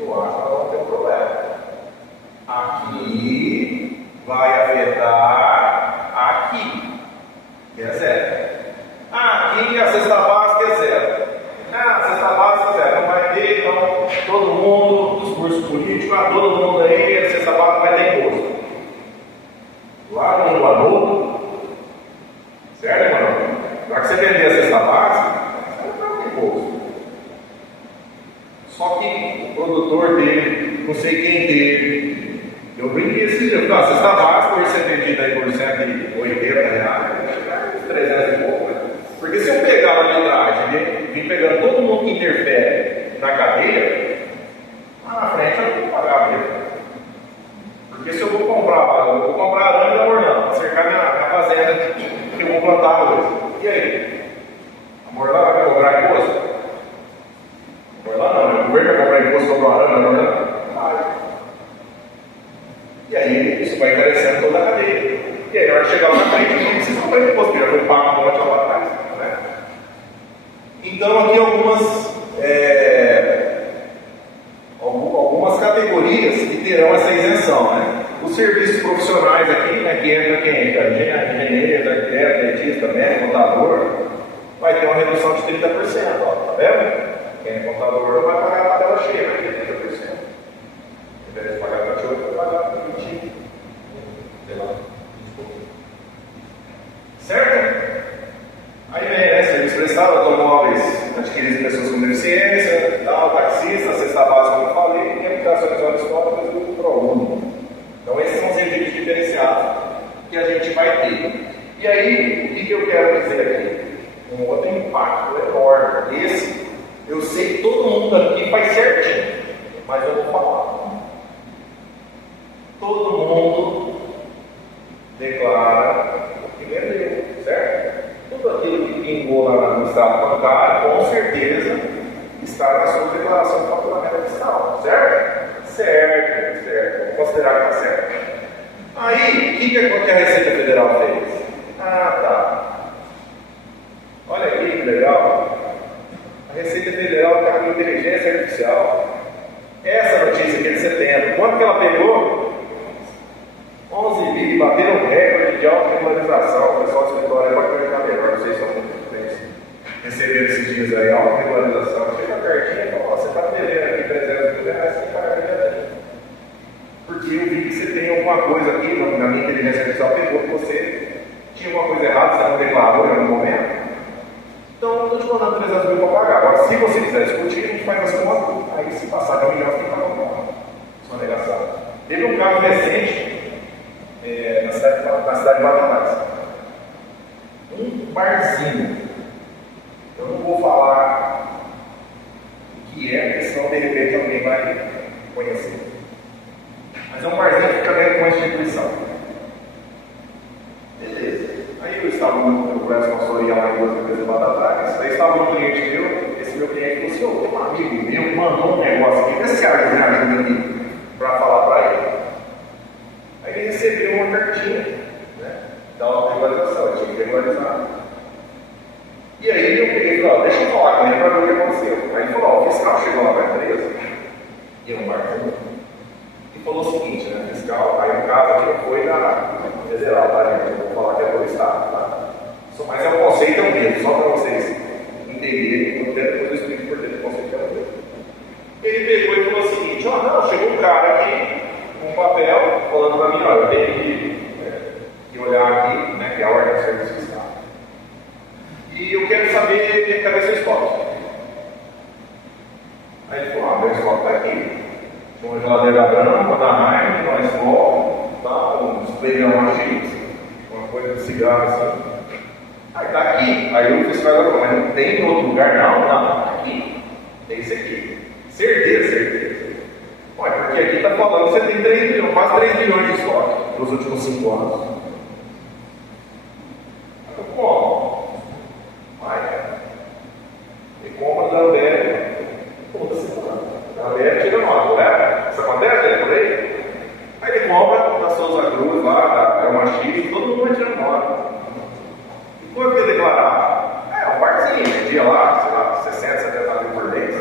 eu acho que nós vamos ter um problema. Aqui vai afetar aqui, que é zero. Aqui a cesta básica é zero. A cesta básica é zero. Não vai ter, então, todo mundo dos cursos políticos, todo mundo aí, a cesta básica vai ter imposto. Lá no Anudo, certo, mano? Na hora que você vender a cesta básica, você não tem imposto. Só que o produtor dele, não sei quem teve, eu brinquei esse dia, a cesta básica por ser vendida aí por R$180, 300 e pouco, né? Porque se eu pegar a arbitragem e vir pegando todo mundo que interfere na cadeia, lá na frente eu vou pagar mesmo. Porque se eu vou comprar arame da Mornão, para cercar minha fazenda que eu vou plantar hoje. E aí? A Mornão vai cobrar imposto? Mornão não, né? O governo vai cobrar imposto sobre o arame da Mornão? Vai. E aí isso vai encarecendo toda a cadeia. E aí na hora de chegar lá na frente, a gente precisa comprar imposto, porque já foi pago um monte lá atrás. Né? Então aqui algumas categorias que terão essa isenção, né? Os serviços profissionais aqui, né, que entra quem? Engenheiro, arquiteto, dentista, médico, contador, vai ter uma redução de 30%, ó, tá vendo? Quem é contador vai pagar a tabela cheia, vai ter 30%. Ao invés de pagar 28%, vai pagar 20%. Sei lá. Certo? Aí vem, né? Serviço prestado, automóveis adquiridos de pessoas com deficiência, tal, taxista, cesta básica, como eu falei, e aplicações históricas do ProUni. Então, esses são os regimes diferenciados que a gente vai ter. E aí, o que eu quero dizer aqui? Um outro impacto enorme. Esse, eu sei que todo mundo aqui faz certinho, mas eu vou falar. Todo mundo declara o que vendeu, certo? Tudo aquilo que pingou lá no extrato bancário, com certeza, está na sua declaração de faturamento fiscal, certo? Certo. Vamos considerar que está certo. Aí, o que a Receita Federal fez? Tá. Olha aqui que legal. A Receita Federal está com inteligência artificial. Essa notícia aqui de setembro, quanto que ela pegou? 11 bi, bateram um recorde de autorregularização. O pessoal do escritório vai perguntar melhor, não sei se são muito bem receberam esses dias aí, autorregularização. Chega a cartinha e fala: você está devendo aqui R$300 mil, você paga a porque eu vi que você tem alguma alguma coisa aqui na minha inteligência artificial pegou que você tinha alguma coisa errada, você não declarou em algum momento. Então, eu estou te mandando 300 mil para pagar. Agora, se você quiser discutir, a gente faz as contas, aí se passar de 1 milhão, você tem que pagar uma sua negação. Teve um caso recente na cidade de Batatais. Um barzinho. Eu não vou falar o que é, porque senão de repente alguém vai conhecer. Mas é um barzinho que fica dentro de uma instituição. Beleza. Aí eu estava no processo de consultoria lá em duas empresas lá atrás. Aí estava um cliente meu, esse meu cliente falou assim: tem um amigo meu que mandou um negócio aqui, vê se esse cara me ajuda aqui para falar para ele. Aí ele recebeu uma cartinha, né, da auto-regularização, ele tinha que regularizar. E aí eu peguei e falei: deixa eu falar com ele para ver o que aconteceu. Aí ele falou: o fiscal chegou lá na empresa, e eu marquei, e falou o seguinte, né, fiscal, aí o caso aqui não foi da federal, tá, gente? Eu vou falar que é do Estado, tá? Mas é um conceito, é um mesmo, só para vocês entenderem, depois eu explico por dentro do conceito é um mesmo. Ele pegou e falou o seguinte: ó, não, chegou um cara aqui com um papel falando para mim: olha, eu tenho que olhar aqui, né, que é a ordem do serviço fiscal. E eu quero saber cadê seu estoque. Aí ele falou: meu estoque está aqui. Tinha uma geladeira branca, da Heineken, uma Skol, tá, um spray X, uma coisa de cigarro assim. Aí tá aqui. Aí o fiscal falou: mas não tem em outro lugar? Não, tá aqui. Tem esse aqui. Certeza. Olha, porque aqui está falando que você tem 3 milhões, quase 3 milhões de estoque nos últimos 5 anos. Eu como? Vai. E compra da Ambev toda semana. A Ambev tira nota, né? Isso acontece por aí? Aí ele compra da Souza Cruz, lá, da Elma X, todo mundo vai tirando nota. E quando que ele declarar? Um barzinho, dia lá, sei lá, 60, 70 mil por mês.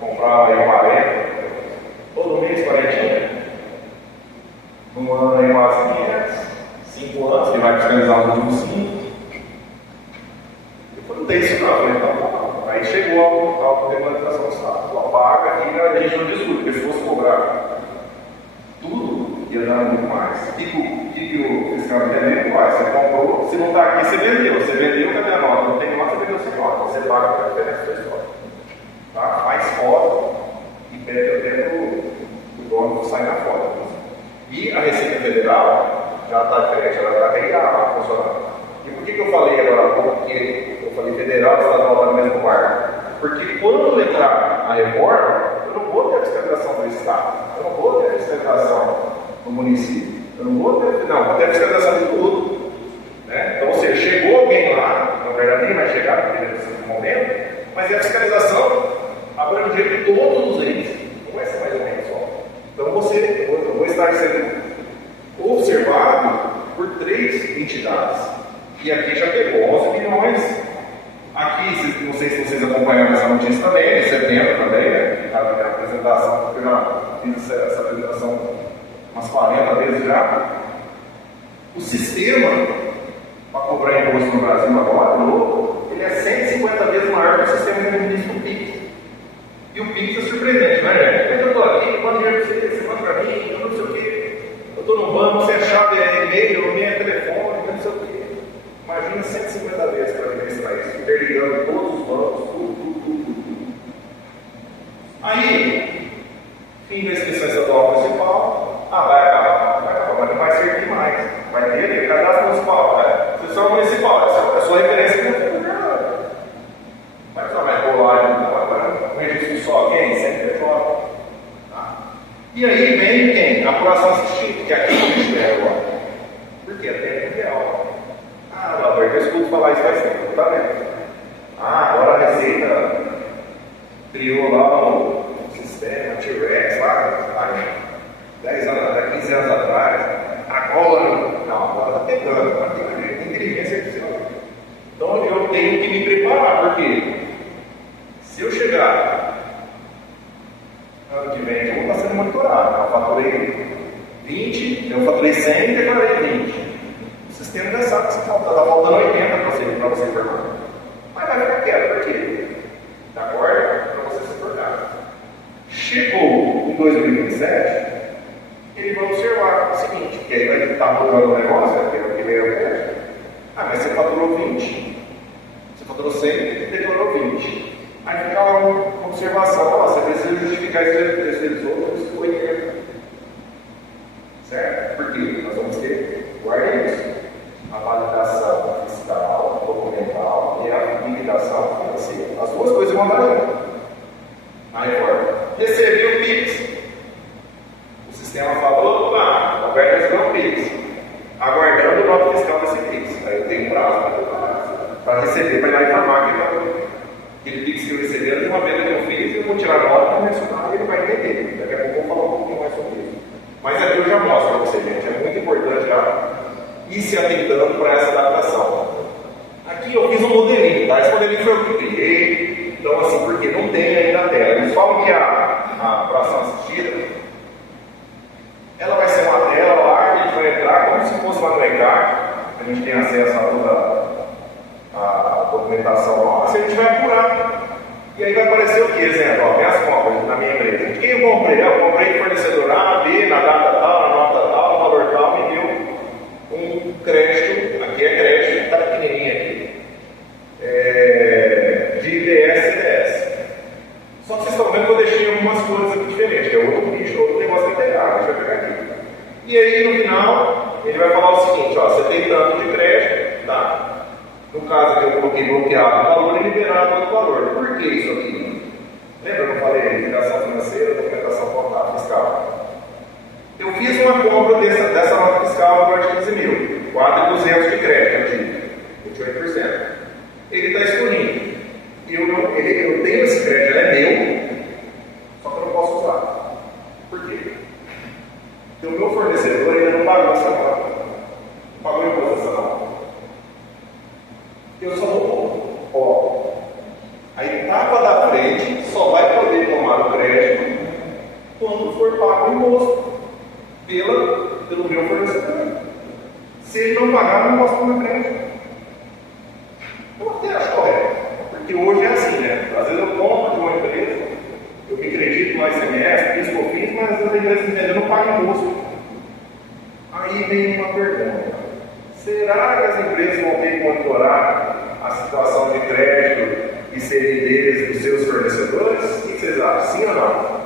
Comprava aí 40, todo mês 40. Num ano aí quase 500, 5 anos, que vai fiscalizar nos últimos 5. Eu falei: não tem isso não. Eu falei: então não. Aí chegou a auto-regularização do Estado. Só paga aqui, a gente não discute, porque se fosse cobrar tudo, ia dar muito mais. O que o fiscal entendeu? Você comprou, se não está aqui, você vendeu. Você vendeu, cadê a nota? Não tem nota, você vendeu sem nota. Você paga a diferença da história. Tá? Faz foto e pede até do dono que sai na foto. E a Receita Federal já está diferente, ela está bem funcionando. E por que eu falei agora, porque eu falei federal e estadual está no mesmo barco? Porque quando entrar a reforma, eu não vou ter a fiscalização do Estado, eu não vou ter a fiscalização do município, eu não vou ter a fiscalização de tudo. Né? Então, ou seja, chegou alguém lá, na verdade nem vai chegar nesse momento, mas é a fiscalização abrangente de todos os entes, não vai ser mais um ente só. Então eu vou estar sendo observado por 3 entidades. E aqui já pegou 11 milhões. Aqui, não sei se vocês acompanharam essa notícia também, em setembro também, né? A apresentação, eu já fiz essa apresentação umas 40 vezes já. O sistema para cobrar imposto no Brasil agora, ele é 150 vezes maior que o sistema que administra o PIX. E o PIX é surpreendente, né, gente? Eu estou aqui, manda dinheiro para você manda para mim, eu não sei o quê. Eu estou no banco, você é chave, é e-mail, o meu é telefone, não sei o quê. Imagina 150 vezes para administrar isso, interligando todos os bancos, tudo. Aí, fim da inscrição estadual municipal, vai acabar, mas não vai servir mais. Vai ter cadastro municipal, né? Inscrição municipal, essa é a sua referência que não tem. Mas não vai rolar um registro só, quem? CNPJ. Tá? E aí vem quem? A apuração assistida, que é aqui que a gente tem agora. Por quê? É tempo real. Alberto, eu escuto falar isso faz tempo, tá vendo? Agora a Receita criou lá o sistema T-Rex, lá, 10 anos, 15 anos atrás. Agora está pegando, tem inteligência artificial. Então eu tenho que me preparar, porque se eu chegar ano que vem, eu vou estar sendo monitorado. Eu faturei 20, eu faturei 100 e declarei 20. O sistema já sabe que está faltando 80 para você formar. Mas vai ficar quieto, por quê? Da corda para você se tornar. Chegou em 2027, está mudando o negócio, é o que veio o crédito. Ah, mas você faturou 20. Você faturou 100 e declarou 20. Aí fica uma observação, ó, você precisa justificar esses outros 80. Certo? Por quê? Nós vamos ter, guarda isso, a validação fiscal, documental e a liquidação financeira. As duas coisas vão andar junto. Na reforma. Recebi o PIX. O sistema falou, opa, agora receber o PIX. Aguardando o nota fiscal desse PIX. Aí eu tenho prazo para receber, para ir lá informar que aquele PIX que eu recebi era de uma venda que eu fiz, eu vou tirar a nota para mencionar e ele vai entender. Daqui a pouco eu vou falar um pouquinho mais sobre isso. Mas aqui eu já mostro para você, gente. É muito importante já ir se atentando para essa adaptação. Aqui eu fiz um modelinho, tá? Esse modelinho foi eu que criei. Então, assim, porque não tem aí na tela. Eles falam que a fração assistida, ela vai ser uma tela lá, que a gente vai entrar como se fosse lá no ECAR. A gente tem acesso a toda a documentação nossa, e a gente vai apurar. E aí vai aparecer o que? Exemplo, ó, minhas compras na minha empresa. Quem eu comprei? Eu comprei fornecedor A, B, na data tal, na nota tal, no valor tal, me deu um crédito, aqui é crédito, está pequenininho aqui, de IDS e DS. Só que vocês estão vendo que eu deixei algumas coisas aqui diferentes, que é outro bicho, outro negócio que vai pegar, a gente vai pegar aqui. E aí no final, ele vai falar o seguinte, ó, você tem tanto de crédito, tá? No caso que eu coloquei bloqueado o valor e liberado outro valor. Por que isso aqui? Lembra que eu falei? Liquidação financeira, documentação contábil, fiscal. Eu fiz uma compra dessa nota fiscal agora de 15 mil. 4.200 de crédito, eu tive 28%. Ele está escolhido. Eu tenho esse crédito, ele é meu, só que eu não posso usar. Por quê? Porque o meu fornecedor ainda não pagou essa nota. Não pagou imposto dessa nota. Eu só vou, ó, a etapa da frente só vai poder tomar o crédito quando for pago o imposto pelo meu fornecedor. Se ele não pagar, eu não posso tomar crédito. Eu até acho correto, porque hoje é assim, né? Às vezes eu compro de uma empresa, eu me acredito no ICMS, fiz o que eu fiz, mas às vezes a empresa não paga imposto. Aí vem uma pergunta. Será que as empresas vão ter que monitorar a situação de crédito e CNDs dos seus fornecedores? O que vocês acham? Sim ou não?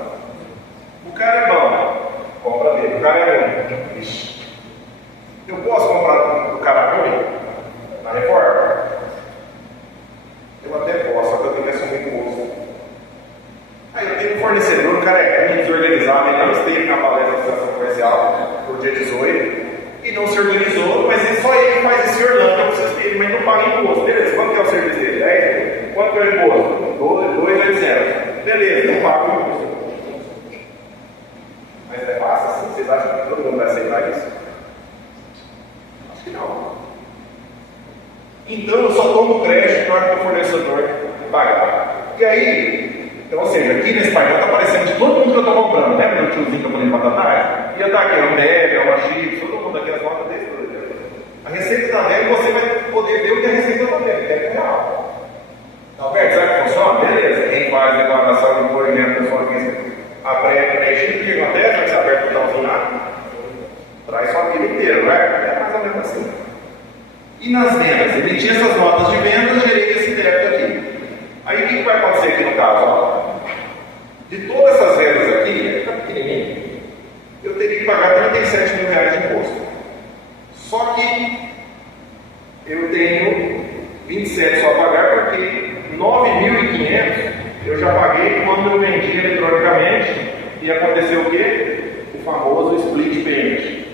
O cara é bom, compra dele. O cara é ruim. Ixi. Eu posso comprar do cara ruim na reforma? Eu até posso, só que eu tenho que assumir o custo. Aí eu tenho um fornecedor, o cara é ruim, desorganizado, ele não esteve na palestra de associação comercial por dia 18. E não se organizou, mas só ele faz esse Orlando, mas não paga imposto. Beleza, quanto que é o serviço dele? 10? Quanto que é o imposto? 2.800. Beleza, não paga o imposto. Mas é fácil assim? Vocês acham que todo mundo vai aceitar isso? Acho que não. Então eu só tomo crédito na hora que o fornecedor pagar. E aí, então, ou seja, aqui nesse painel está aparecendo de todo mundo que eu estou comprando. Lembra do tiozinho que eu falei para trás? Ia estar aqui, a Ambev, a Chips, todo mundo aqui, as notas desse. A receita da Ambev, você vai poder ver o que é a receita da Ambev, é real. Alberto, será que funciona? Beleza. Quem faz declaração de imposto pessoal física a pré-preenchida, o que acontece? Vai ser aberto o botãozinho lá, traz sua vida inteira, não é? É mais ou menos assim. E nas vendas? Emitir essas notas de venda, gerei esse débito aqui. Aí o que vai acontecer aqui no caso? Ó? De todas essas vendas aqui, está pequenininho, eu teria que pagar 37 mil reais de imposto. Só que eu tenho 27 só a pagar porque 9.500 eu já paguei quando eu vendi eletronicamente e aconteceu o quê? O famoso split payment,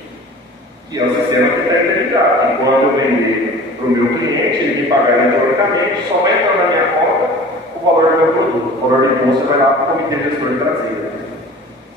que é o sistema que está interligado. E quando eu vender para o meu cliente, ele me pagar eletronicamente, só vai entrar na minha conta o valor do meu produto. O valor do imposto vai lá para o comitê gestor de Brasília.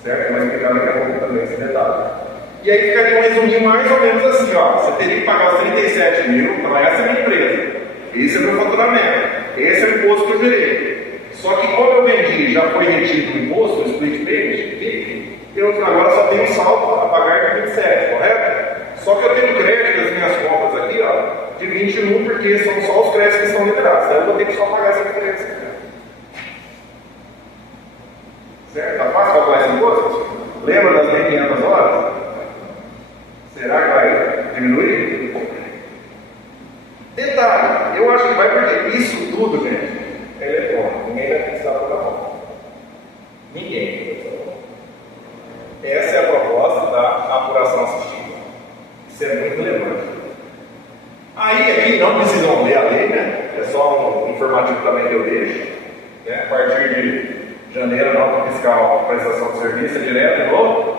Certo? Mas explicar daqui a pouco também esse detalhe. E aí ficaria um resuminho mais ou menos assim, ó. Você teria que pagar os 37 mil, então essa é a minha empresa. Esse é o meu faturamento. Esse é o imposto que eu gerei. Só que como eu vendi, já foi retido o imposto, o split payment, eu agora só tenho saldo a pagar de 27, correto? Só que eu tenho crédito das minhas compras aqui, ó, de 21, porque são só os créditos que estão liberados. Daí eu vou ter que só pagar essa diferença. Certo? Tá fácil calcular esse imposto? Lembra das 1.500 horas? Será que vai vai diminuir? Detalhe, eu acho que vai porque isso tudo, gente, é eletrônico. Ninguém vai precisar por a mão. Ninguém. Essa é a proposta da apuração assistida. Isso é muito relevante. Aí, aqui não precisam ler a lei, né? É só um informativo também que eu deixo. Né? A partir de janeiro, nota fiscal, prestação de serviço direto no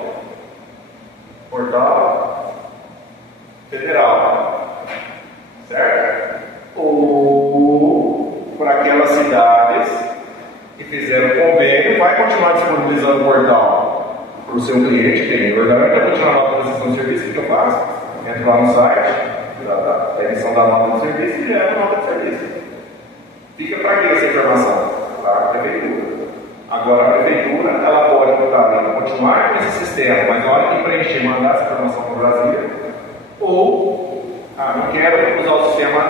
portal federal. Certo? Ou para aquelas cidades que fizeram convênio, vai continuar disponibilizando o portal para o seu cliente, que é orgânico, vai continuar a nota de prestação de serviço, que eu faço? Entro lá no site da emissão da nota de serviço e gera a nota de serviço. Fica para quê essa informação? Para a prefeitura. Agora a prefeitura, ela pode continuar com esse sistema, mas na hora de preencher, mandar essa informação para o Brasil, ou, não quero usar o sistema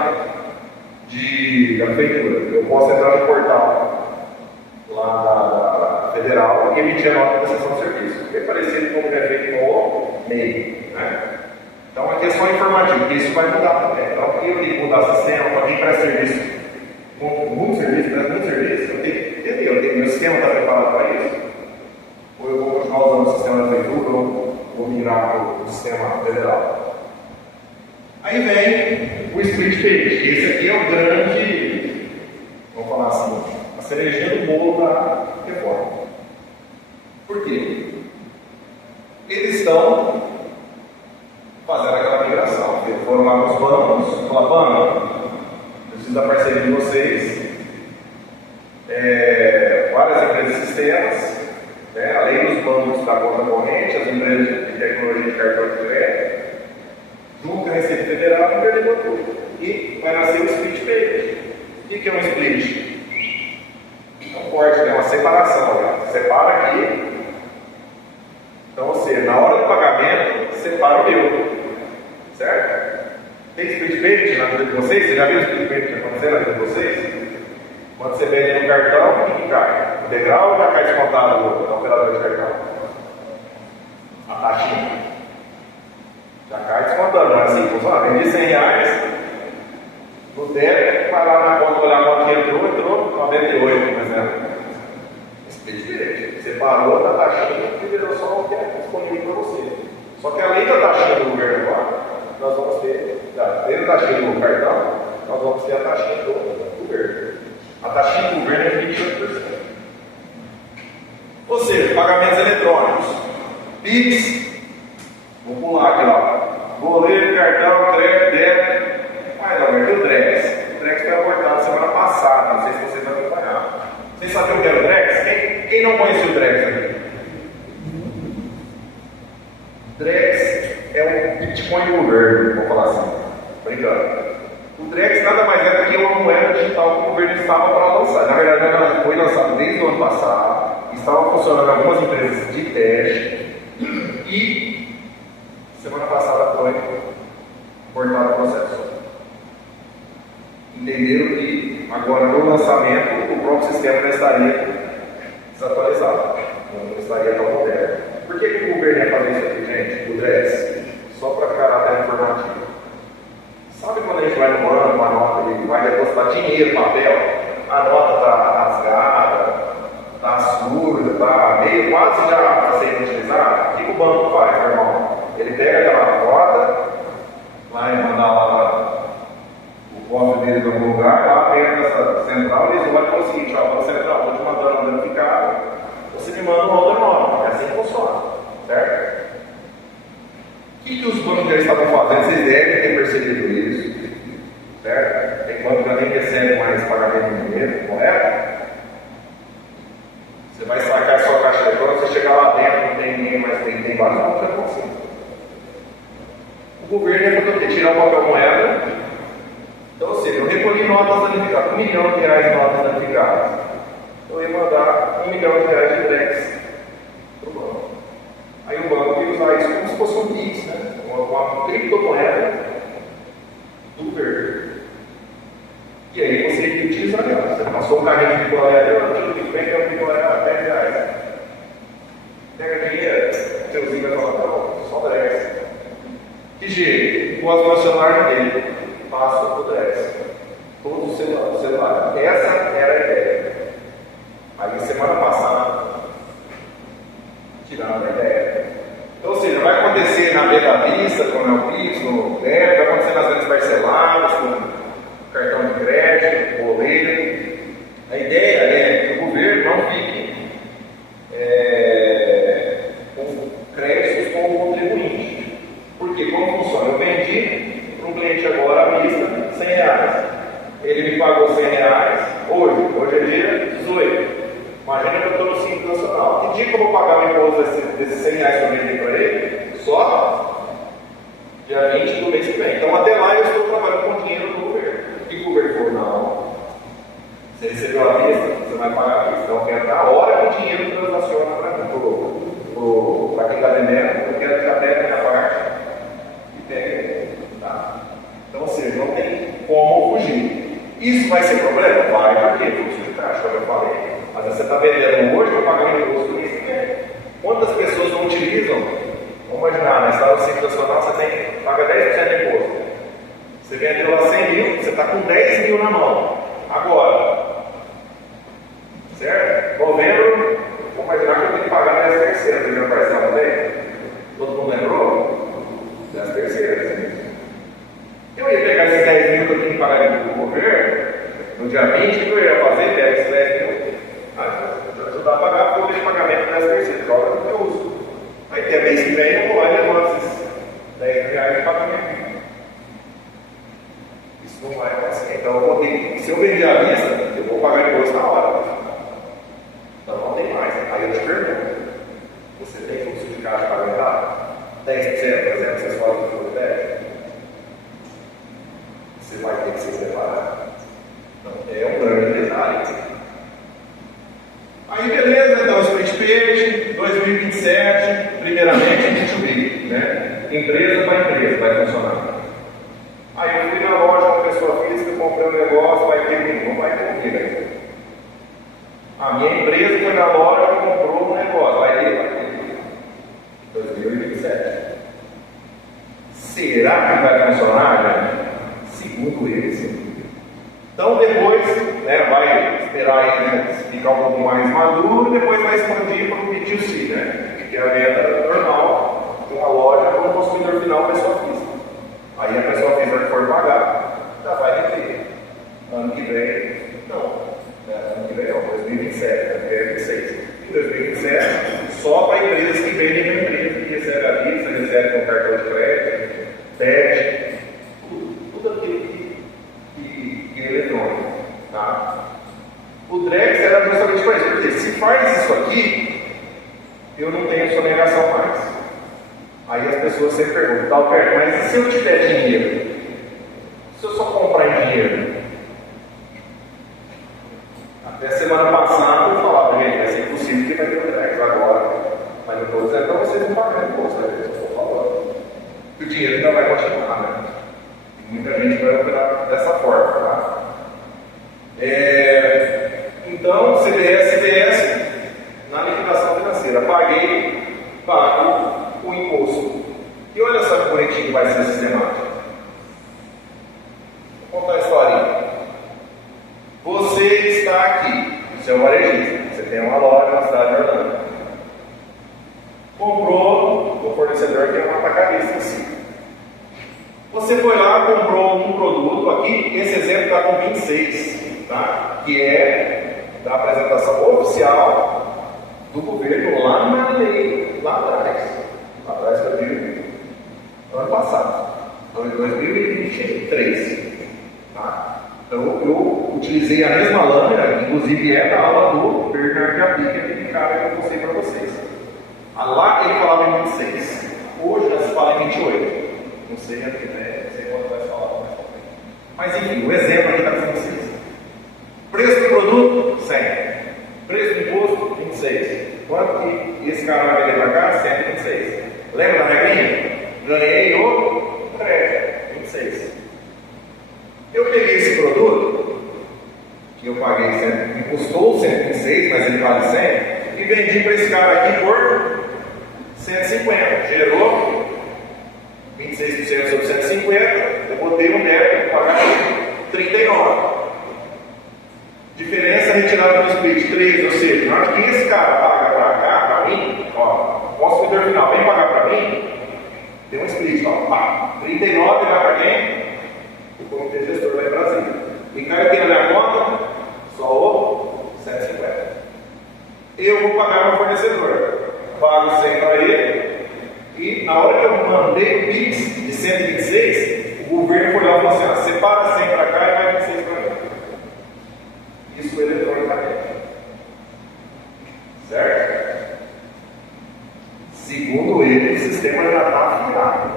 da prefeitura. Eu posso entrar no portal lá da federal e emitir a nota de prestação de serviço. É parecido com o que é feito no MEI, né? Então aqui é só informativo, porque isso vai mudar também. Então eu tenho que mudar o sistema para quem presta serviço. Muito serviço, eu tenho que entender, meu sistema está preparado para isso. Ou eu vou continuar usando o sistema da prefeitura, ou vou migrar para o sistema federal. Aí vem o split page. Esse aqui é o grande, vamos falar assim, a cerejinha do bolo da reforma. Por quê? Eles estão fazendo aquela migração. Eles foram lá nos bancos, falaram, banco, preciso da parceria de vocês, várias empresas de sistemas, né, além dos bancos da conta corrente, as empresas de tecnologia de cartão de crédito, junto com a Receita Federal, interligou tudo. E vai nascer o split page. O que é um split? É um corte, é uma separação. Né? Separa aqui. Então, ou seja, na hora do pagamento, separa o meu. Certo? Tem split page na vida de vocês? Você já viu o split page acontecer na vida de vocês? Quando você vende no cartão, o que cai? O degrau ou já cai descontado no operador de cartão? A taxinha. Já cai descontando, não é assim? Funciona? Vendi R$100 no débito, vai lá na conta, olhar quanto entrou 98, por exemplo. Split page. Você parou da taxinha e virou só o que é disponível para você. Só que além da taxinha do governo agora, nós vamos ter, além da taxinha do cartão, nós vamos ter a taxinha do governo. A taxinha do governo é 28%. Ou seja, pagamentos eletrônicos. PIX, vou pular aqui lá. Boleto, cartão, crédito, débito. Não, e o Drex? O Drex foi abortado semana passada, não sei se vocês acompanharam. Vocês sabiam o que era o Drex? Quem não conhecia o Drex aqui? Drex é um Bitcoin do governo, vou falar assim, brincando. O Drex nada mais é do que uma moeda digital que o governo estava para lançar. Na verdade, ela foi lançada desde o ano passado, estava funcionando em algumas empresas de teste e semana passada foi cortado o processo. Entenderam que agora no lançamento o próprio sistema não estaria desatualizado, não estaria tão moderno. Por que o governo ia fazer isso aqui, gente? O Drex, só para caráter informativo. Sabe quando a gente vai no banco, a nota ele vai depositar dinheiro, papel, a nota está rasgada, está surda, está meio quase já para ser utilizada? O que o banco faz, meu irmão? Ele pega aquela nota, vai mandar lá o cofre dele em algum lugar, lá perto dessa central, eles vão falar o seguinte, ó, central, estou te mandando um danificado, você me manda uma outra nota. É assim que funciona, certo? O que os bancos já estavam fazendo? Vocês devem ter percebido isso, certo? Tem banco que já nem recebe mais pagamento de dinheiro, correto? Você vai sacar a sua caixa eletrônica, você chegar lá dentro, não tem ninguém mais, tem vários bancos que acontecem. O governo ia fazer o quê? Tirar o papel moeda. Então, ou seja, eu recolhi notas danificadas, R$1 milhão de notas danificadas. Eu ia mandar R$1 milhão de Drex para o banco. Aí o banco ia usar isso como se fosse um PIX, né? Uma criptomoeda do governo. E aí você ia utilizar ela. Você passou um carrinho de picolé, tudo que vem é um picolé a R$10. Pega dinheiro, seu vizinho vai falar, não, só Drex. Que jeito? jeito, o celular dele passa para o Drex. Todos os celulares. Essa era a ideia. Aí semana passada, tiraram a ideia. Então, ou seja, vai acontecer na Bela Vista, com o Neopix, no débito, vai acontecer nas vendas parceladas, com cartão de crédito, boleto. A ideia é que o governo não fique com créditos com o contribuinte. Porque como funciona? Eu vendi para um cliente agora à vista R$100. Ele me pagou R$100 hoje é dia 18. Imagina que eu estou no Simples Nacional. Que dia que eu vou pagar o imposto desses R$100 que eu vendi para ele? Só dia 20 do mês que vem. Então até lá eu estou trabalhando com dinheiro do governo. E o governo falou, não. Você recebeu a vista, você vai pagar a vista. Então eu quero dar a hora que o dinheiro transaciona para mim. Para quem está vendendo, eu quero que até a minha parte e pegue. Tá? Então, ou seja, não tem como fugir. Isso vai ser problema? Vai, por quê? Fluxo de caixa, como eu falei. Mas você está vendendo hoje para pagar o imposto do mês que vem. Quantas pessoas não utilizam? Vamos imaginar, na Estado Simples Nacional você paga 10% de imposto. Você vendeu lá 100 mil, você está com 10 mil na mão. Agora, certo? Novembro, vamos imaginar que eu tenho que pagar 10 terceiras. Você já parcela bem? Todo mundo lembrou? 10 terceiras. Eu ia pegar esses 10 mil que eu tinha que pagar do governo, no dia 20, que eu ia fazer 10 mil. Ajudar a pagar a folha de pagamento das terceiras, joga no meu uso. Aí tem a mês que vem, eu vou lá e levanto esses R$10 de pagamento. Isso não vai acontecer. Então eu vou ter, se eu vender à vista, eu vou pagar imposto na hora. Então não tem mais. Aí eu te pergunto: você tem fluxo de caixa para aumentar? 10%, por exemplo, você escolhe o fluxo de 10%. Você vai ter que se separar. Então é um grande detalhe. Aí beleza, então, Split Page, 2027, primeiramente B2B, né? Empresa para empresa vai funcionar. Aí eu fui na loja, uma pessoa física, comprei um negócio, vai ter nenhum, não vai ter ainda. A minha empresa foi na loja e comprou um negócio, vai ter. 2027. Será que vai funcionar, gente? Segundo eles. Então depois, né, vai esperar aí, né, ficar um pouco mais maduro e depois vai expandir para o B2C, né, que é a venda normal de uma loja para o consumidor final, pessoa física. Aí a pessoa física que for pagar, já vai receber. Ano que vem, não. Ano que vem não, 2027, 2026. Em 2027, só para empresas que vendem na empresa, que recebe a vista, recebe com cartão de crédito, TED, tudo aquilo que é eletrônico. Tá? O Drex era justamente para isso, porque se faz isso aqui, eu não tenho sonegação mais. Aí as pessoas sempre perguntam, tá, Alberto, mas e se eu tiver dinheiro? Se eu só comprar em dinheiro? Até semana passada eu falava, gente, vai ser impossível que vai ter o Drex agora. Mas eu estou dizendo para vocês não pagarem imposto, né? Eu estou falando. E o dinheiro ainda vai continuar, né? Muita gente vai operar dessa forma, tá? Então, CDS, CDS, na liquidação financeira, pago o imposto. E olha só que bonitinho vai ser sistemático. Vou contar a historinha. Você está aqui, você é um varejista, você tem uma loja na cidade de Orlando. Comprou do fornecedor que é um atacadista em si. Você foi lá, comprou um produto aqui, esse exemplo está com 26, tá? Que é da apresentação oficial do governo lá na lei, lá atrás que eu vi ano passado, 2023, tá? Então eu utilizei a mesma lâmina, inclusive é da aula do Bernard Apica, aquele cara que eu mostrei para vocês. Lá ele falava em 26, hoje já se fala em 28. Não sei aqui, né? Não sei quando vai falar mais pra frente. Mas enfim, o exemplo aqui está com 26. Preço do produto, 100. Preço do imposto, 26. Quanto que esse cara vai vender para cá? 126. Lembra da regrinha? Ganhei o crédito, 26. Eu peguei esse produto, que eu paguei 100, me custou 126, mas ele vale 100, e vendi para esse cara aqui por 150. Gerou 26% sobre 150, eu botei um débito para pagar 39. Diferença retirada do split 3, ou seja, na hora que esse cara paga para cá, para mim, ó, o consumidor final vem pagar para mim, tem um split, ó, pá, 39 vai para quem? O comitê gestor lá em Brasília. E cai aqui na minha conta, só o 150. Eu vou pagar meu fornecedor, pago 100 para ele, e na hora que eu mandei o PIX de 126, o governo foi lá e falou assim: ó, separa 100 para cá e vai 26 para mim. Isso eletronicamente. Certo? Segundo ele, o sistema já está afinado.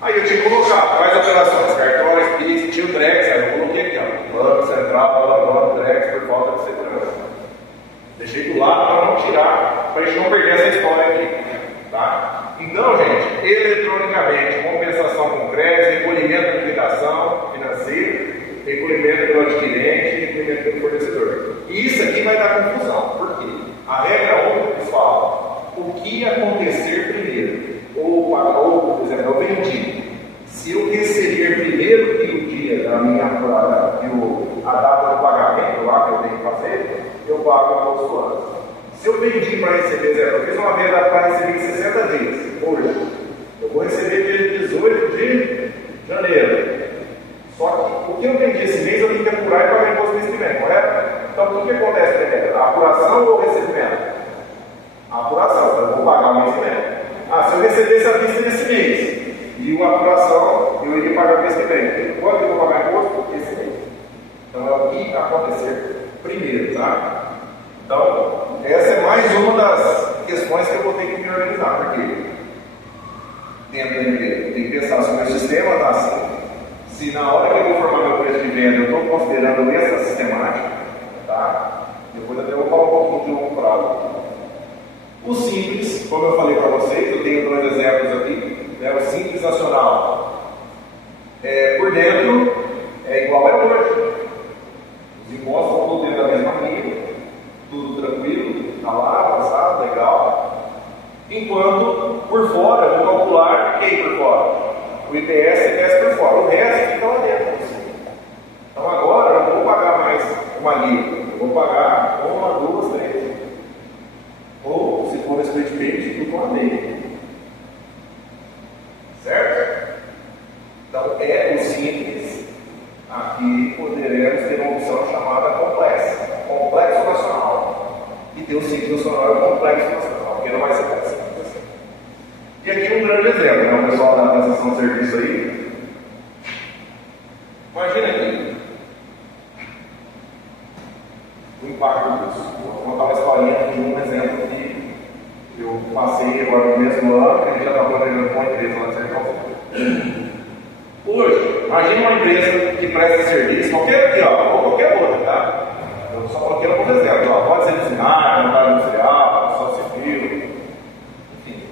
Aí eu tinha que colocar quais operações, cartões, PIX, tinha o Drex, aí eu coloquei aqui, ó, Banco Central, Banco Drex, por falta de segurança. Deixei do lado para não tirar, para a gente não perder essa história aqui. Tá? Então, gente, eletronicamente, compensação com crédito, recolhimento da liquidação financeira, recolhimento pelo adquirente e recolhimento pelo fornecedor. E isso aqui vai dar confusão. Por quê? A regra 1 eles falam o que acontecer primeiro. Ou, por exemplo, eu vendi. Se eu receber primeiro que o dia da minha a data do pagamento lá que eu tenho que fazer, eu pago o imposto antes. Se eu vendi para receber, eu fiz uma venda para receber em 60 dias, hoje, eu vou receber dia 18 de janeiro. Só que o que eu vendi esse mês eu tenho que apurar e pagar imposto de vencimento, correto? Então o que acontece primeiro? A apuração ou o recebimento? A apuração, então eu vou pagar o vencimento. Se eu recebesse a vista nesse mês e uma apuração, eu iria pagar o mês que vem. Quando eu vou pagar imposto? Esse mês. Então é o que acontecer primeiro, tá? Então, essa é mais uma das questões que eu vou ter que me organizar, porque dentro da empresa eu tenho que pensar se o meu sistema está assim, se na hora que eu vou formar meu preço de venda eu estou considerando essa sistemática, tá? Depois até eu vou falar um pouquinho de longo prazo. O simples, como eu falei para vocês, eu tenho dois exemplos aqui, né? O simples nacional, por dentro, é igual a hoje. Os impostos estão todos dentro da mesma linha, tudo tranquilo, está lá, avançado, legal. Enquanto, por fora, eu vou calcular quem por fora? O IPS e IPS por fora. O resto fica lá dentro. Então agora eu não vou pagar mais uma linha, eu vou pagar uma, duas, três. Ou, se for split payment, tudo uma meia. Certo? Então é o simples. Aqui poderemos ter uma opção chamada complexa. Complexo nacional. E tem o simples nacional e o complexo nacional, porque não vai ser tão simples assim. E aqui um grande exemplo, né? O pessoal da prestação de serviço aí. Imagina aqui o impacto disso. Vou contar uma historinha de um exemplo que eu passei agora no mesmo ano, que a gente já está planejando com uma empresa lá de São Paulo. Hoje, imagine uma empresa que presta serviço, qualquer aqui, ó, ou qualquer outra, tá? Eu só coloquei alguns exemplos, ó. Pode ser designar, montar industrial, construção civil, enfim,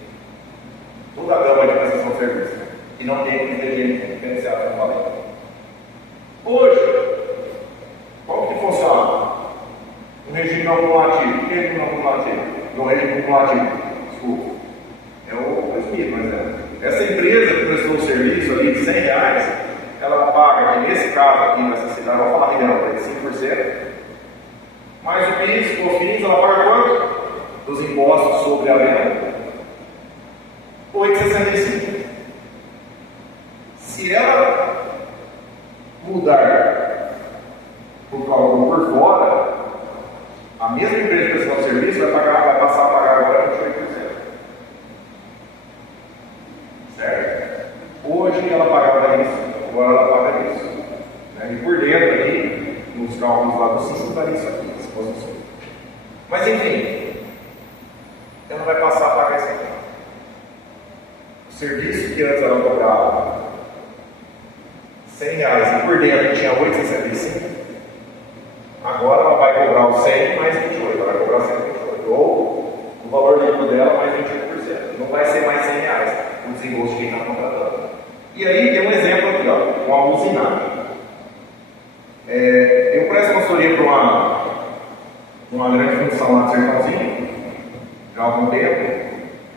toda a gama de prestação de serviço. E não tem ingrediente diferenciado, como eu falei. Hoje, como que funciona? Um regime não cumulativo. O que é regime não cumulativo? Não regime cumulativo, desculpa. É o SMI, por exemplo. Essa empresa que prestou o serviço ali de R$100, ela paga, aqui, nesse caso aqui nessa cidade, vamos falar milhão, 5%. Mais o PIS, o COFINS, ela paga quanto? Dos impostos sobre a venda? 8,65. Se ela mudar por cálculo por fora, a mesma empresa de prestação de serviço vai passar a pagar agora 28%. Certo? Hoje ela pagava isso, agora ela paga isso. Né? E por dentro aqui, nos cálculos lá do CISO, está isso aqui, essa posição. Mas enfim, ela vai passar a pagar isso aqui. O serviço que antes ela cobrava R$100 e por dentro tinha 8,65, agora ela vai cobrar o 100 mais 28, ela vai cobrar 128, ou o valor líquido dela mais 28%. Não vai ser mais R$100 o desembolso de quem está contratando. E aí tem um exemplo aqui, ó, uma usinagem. Eu presto consultoria para uma grande função lá de Sertãozinho, já há algum tempo,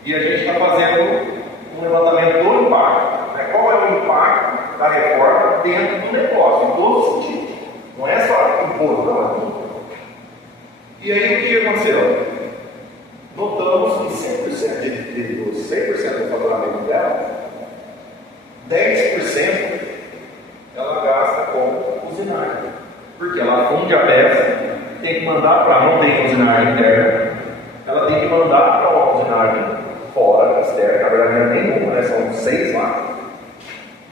e a gente está fazendo um levantamento do impacto. Né? Qual é o impacto da reforma dentro do negócio, em todos os sentidos. Não é só imposto, não, é tudo. E aí o que aconteceu? Notamos que 100% dos 100% do faturamento dela, 10% ela gasta com usinagem. Porque ela funde a peça, tem que mandar para, não tem usinagem interna, ela tem que mandar para uma usinagem fora, externa, na verdade não é nenhuma, né? São 6 lá,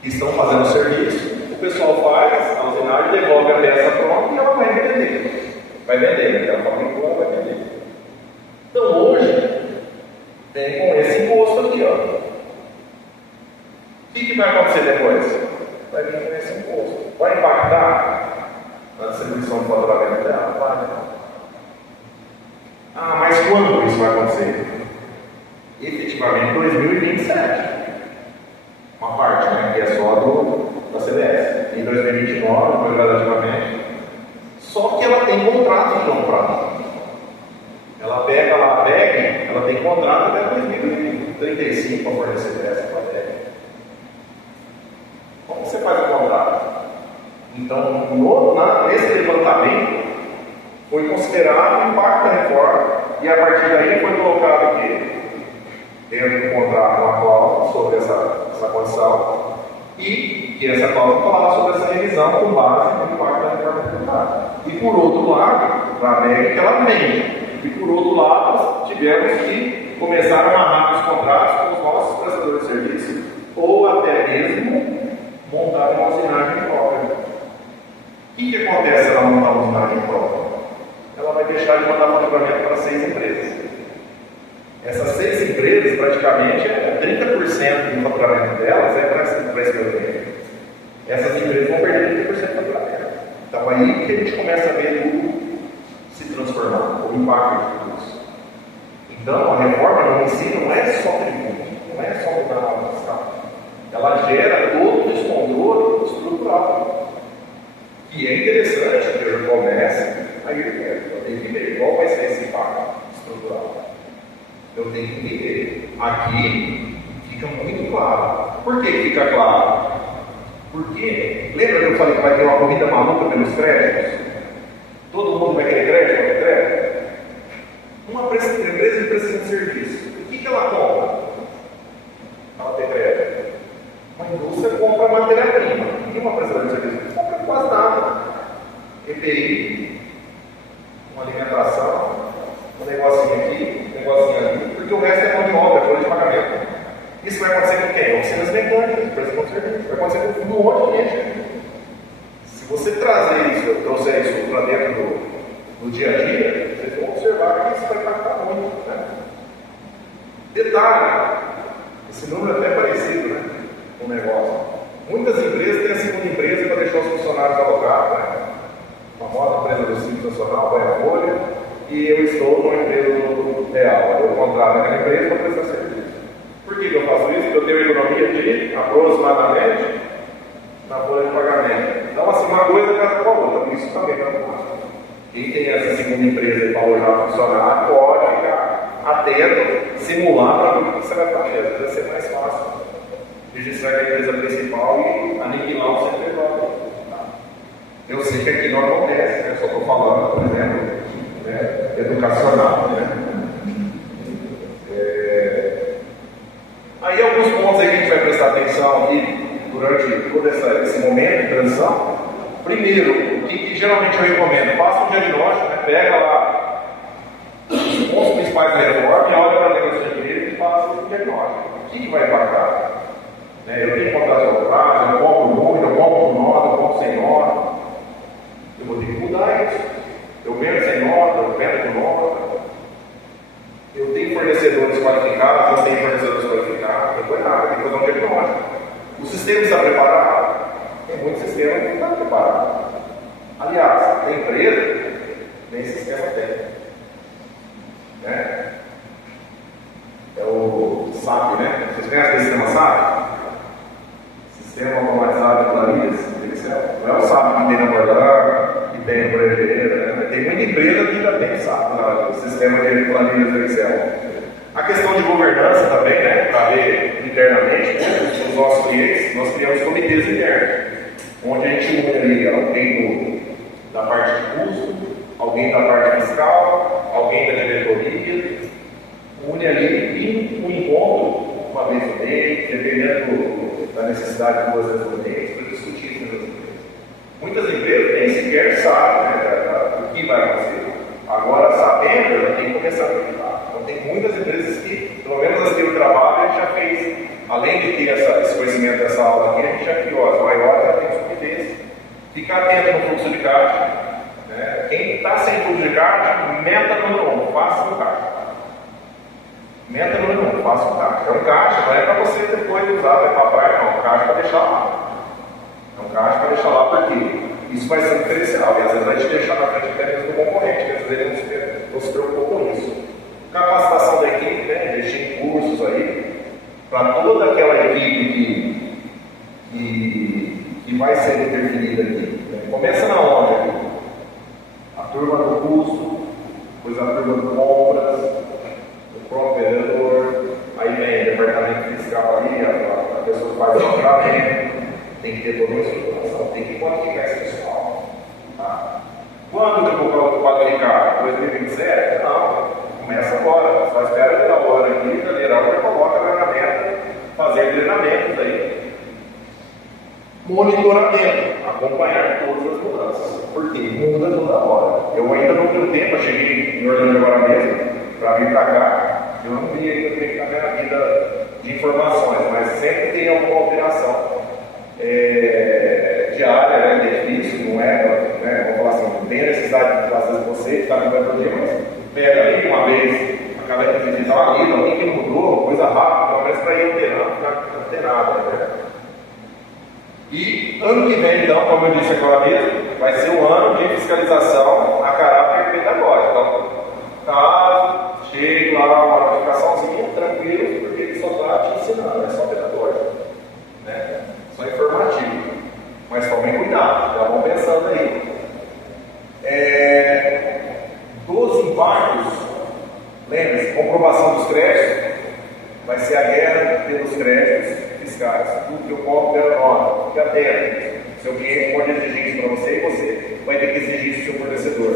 que estão fazendo o serviço. O pessoal faz a usinagem, devolve a peça pronta e ela vai vender. Vai vender, né? Ela fabricou, ela vai vender. Então hoje, tem com esse imposto aqui, ó. O que vai acontecer depois? Vai vir com esse imposto. Vai impactar na distribuição do faturamento dela? Vai. Ah, mas quando isso vai acontecer? Efetivamente em 2027. Uma parte, né, que é só da CDS. Em 2029, gradativamente. Só que ela tem contrato de longo prazo. Ela pega lá a PEG, ela tem contrato até 2035 para fornecer peça para a PEG. Como você faz o contrato? Então, nesse levantamento, foi considerado o impacto da reforma e a partir daí foi colocado aqui, dentro do contrato, uma cláusula sobre essa condição e que essa cláusula falava sobre essa revisão com base no impacto da reforma tributária. E por outro lado, para a MEG que ela vende. E por outro lado, nós tivemos que começar a amarrar os contratos com os nossos prestadores de serviço ou até mesmo montar uma usinagem própria. O que acontece se ela montar uma usinagem própria? Ela vai deixar de mandar faturamento para 6 empresas. Essas 6 empresas, praticamente, 30% do faturamento delas é para esse cliente. Essas empresas vão perder 30% do faturamento. Então aí que a gente começa a ver tudo se transformar, o impacto de tudo isso. Então, a reforma no si não é só tributo, não é só mudar a nota fiscal. Ela gera todo o descontrole estrutural. E é interessante que eu comece a ir ver. Eu tenho que ver qual vai ser esse impacto estrutural. Eu tenho que entender. Aqui fica muito claro. Por que fica claro? Porque, lembra que eu falei que vai ter uma corrida maluca pelos créditos? Todo mundo vai querer crédito? Vai ter crédito? Uma empresa de prestação de serviço, o que ela compra? Ela tem crédito. Uma indústria compra matéria-prima. E uma prestadora de serviço compra quase nada. EPI, uma alimentação, um negocinho aqui, um negocinho ali, porque o resto é mão de obra, folha de pagamento. Isso vai acontecer com quem? Oficinas mecânicas, prestação de serviço. Vai acontecer com um monte de gente. Se você trazer isso, trouxer isso para dentro do dia a dia, vocês vão observar que isso vai impactar muito. Né? Detalhe, esse número é até parecido, né, com o negócio. Muitas empresas têm a segunda empresa para deixar os funcionários alocados, né? A famosa empresa do Simples Nacional, põe a folha, e eu estou numa empresa real. Eu contrato aquela empresa para prestar serviço. Por que eu faço isso? Porque eu tenho economia de aproximadamente na folha de pagamento. Então, assim, uma coisa casa com a outra. Isso também não é fácil. Quem tem essa segunda empresa para alojar funcionário pode ficar atento, simular para ver o que você vai fazer. Às vezes vai ser mais fácil registrar a empresa principal e aniquilar o CNPJ. Eu sei que aqui não acontece, né? Só estou falando, por exemplo, né, educacional. Né? Aí alguns pontos aí que a gente vai prestar atenção aqui durante todo esse momento de transição. Primeiro, o que geralmente eu recomendo? Faça um diagnóstico, né? Pega lá os pontos principais da reforma e olha para a negociação de direito e faça um diagnóstico. O que vai impactar? Né? Eu tenho que comprar seu prazo, eu compro muito, eu compro com nota, eu compro sem nota. Eu vou ter que mudar isso. Eu vendo sem nota, eu vendo com nota. Eu tenho fornecedores qualificados, não tenho fornecedores qualificados. Não foi nada, tem que fazer um diagnóstico. O sistema está preparado? Tem muito sistema que não está preparado. Aliás, a empresa, nem sistema tem. Né? É o SAP, né? Vocês conhecem o sistema SAP? Sistema automatizado de planilhas de Excel. Não é o SAP que tem na Mordan, que tem no Brejeira, né? Tem muita empresa que já tem SAP, o sistema de planilhas do Excel. A questão questão de governança também, né? Para ver internamente, os nossos clientes, nós criamos comitês internos, onde a gente une ali alguém da parte de custo, alguém da parte fiscal, alguém da diretoria, une ali um encontro uma vez no mês, dependendo da necessidade de 2 vezes no mês, para discutir isso mesmo. Muitas empresas nem sequer sabem, né, o que vai acontecer. Agora, sabendo, ela tem que começar a acreditar. Então, tem muitas empresas que, pelo menos as que eu trabalho, a gente já fez, além de ter esse conhecimento dessa aula aqui, a gente já criou as maiores, já tem os comitês. Ficar atento no fluxo de caixa. Né? Quem está sem fluxo de caixa, meta número 1, faça o caixa. Meta número 1, faça o caixa. Então, caixa não é para você depois usar, vai para a praia, não. Caixa para deixar lá. Então, caixa para deixar lá porque isso vai ser um diferencial. E às vezes vai te deixar na frente até mesmo do concorrente, que às vezes ele não se preocupa com isso. Capacitação da equipe, né? Investir em cursos aí, para toda aquela equipe que vai ser interferida aqui. Né? Começa na onde aqui? A turma do custo, depois a turma de compras, o próprio vereador, aí vem o departamento fiscal ali, a pessoa que faz o faturamento, tem que ter toda uma estruturação, tem que qualificar esse pessoal. Tá? Quando que eu vou qualificar? 2027? Não, começa agora, só espera até a hora aqui, o federal já coloca na meta, fazer treinamentos aí. Monitoramento, acompanhar todas as mudanças, porque muda toda hora. Eu ainda não tenho tempo, eu cheguei em Orlando agora mesmo, para vir para cá, eu não vi ainda tempo na minha vida de informações, mas sempre tem alguma alteração diária, né? Difícil, não é, vamos falar assim, não tem a necessidade de às vezes você está no meu problema, mas pega ali uma vez, acaba de pesquisar uma lida, alguém que mudou, coisa rápida, pelo menos para ir alterando, não tem nada, né? E ano que vem, então, como eu disse agora mesmo, vai ser um ano de fiscalização a caráter pedagógico. Então, caso chegue lá uma notificaçãozinha, tranquilo, porque ele só está te ensinando, é só pedagógico, né? Só informativo. Mas tomem cuidado, já vão pensando aí. Dos impactos, lembre-se, comprovação dos créditos, vai ser a guerra pelos créditos fiscais. Tudo que eu cobro pela nota, fica atento. Seu cliente pode exigir isso para você e você vai ter que exigir isso do seu fornecedor.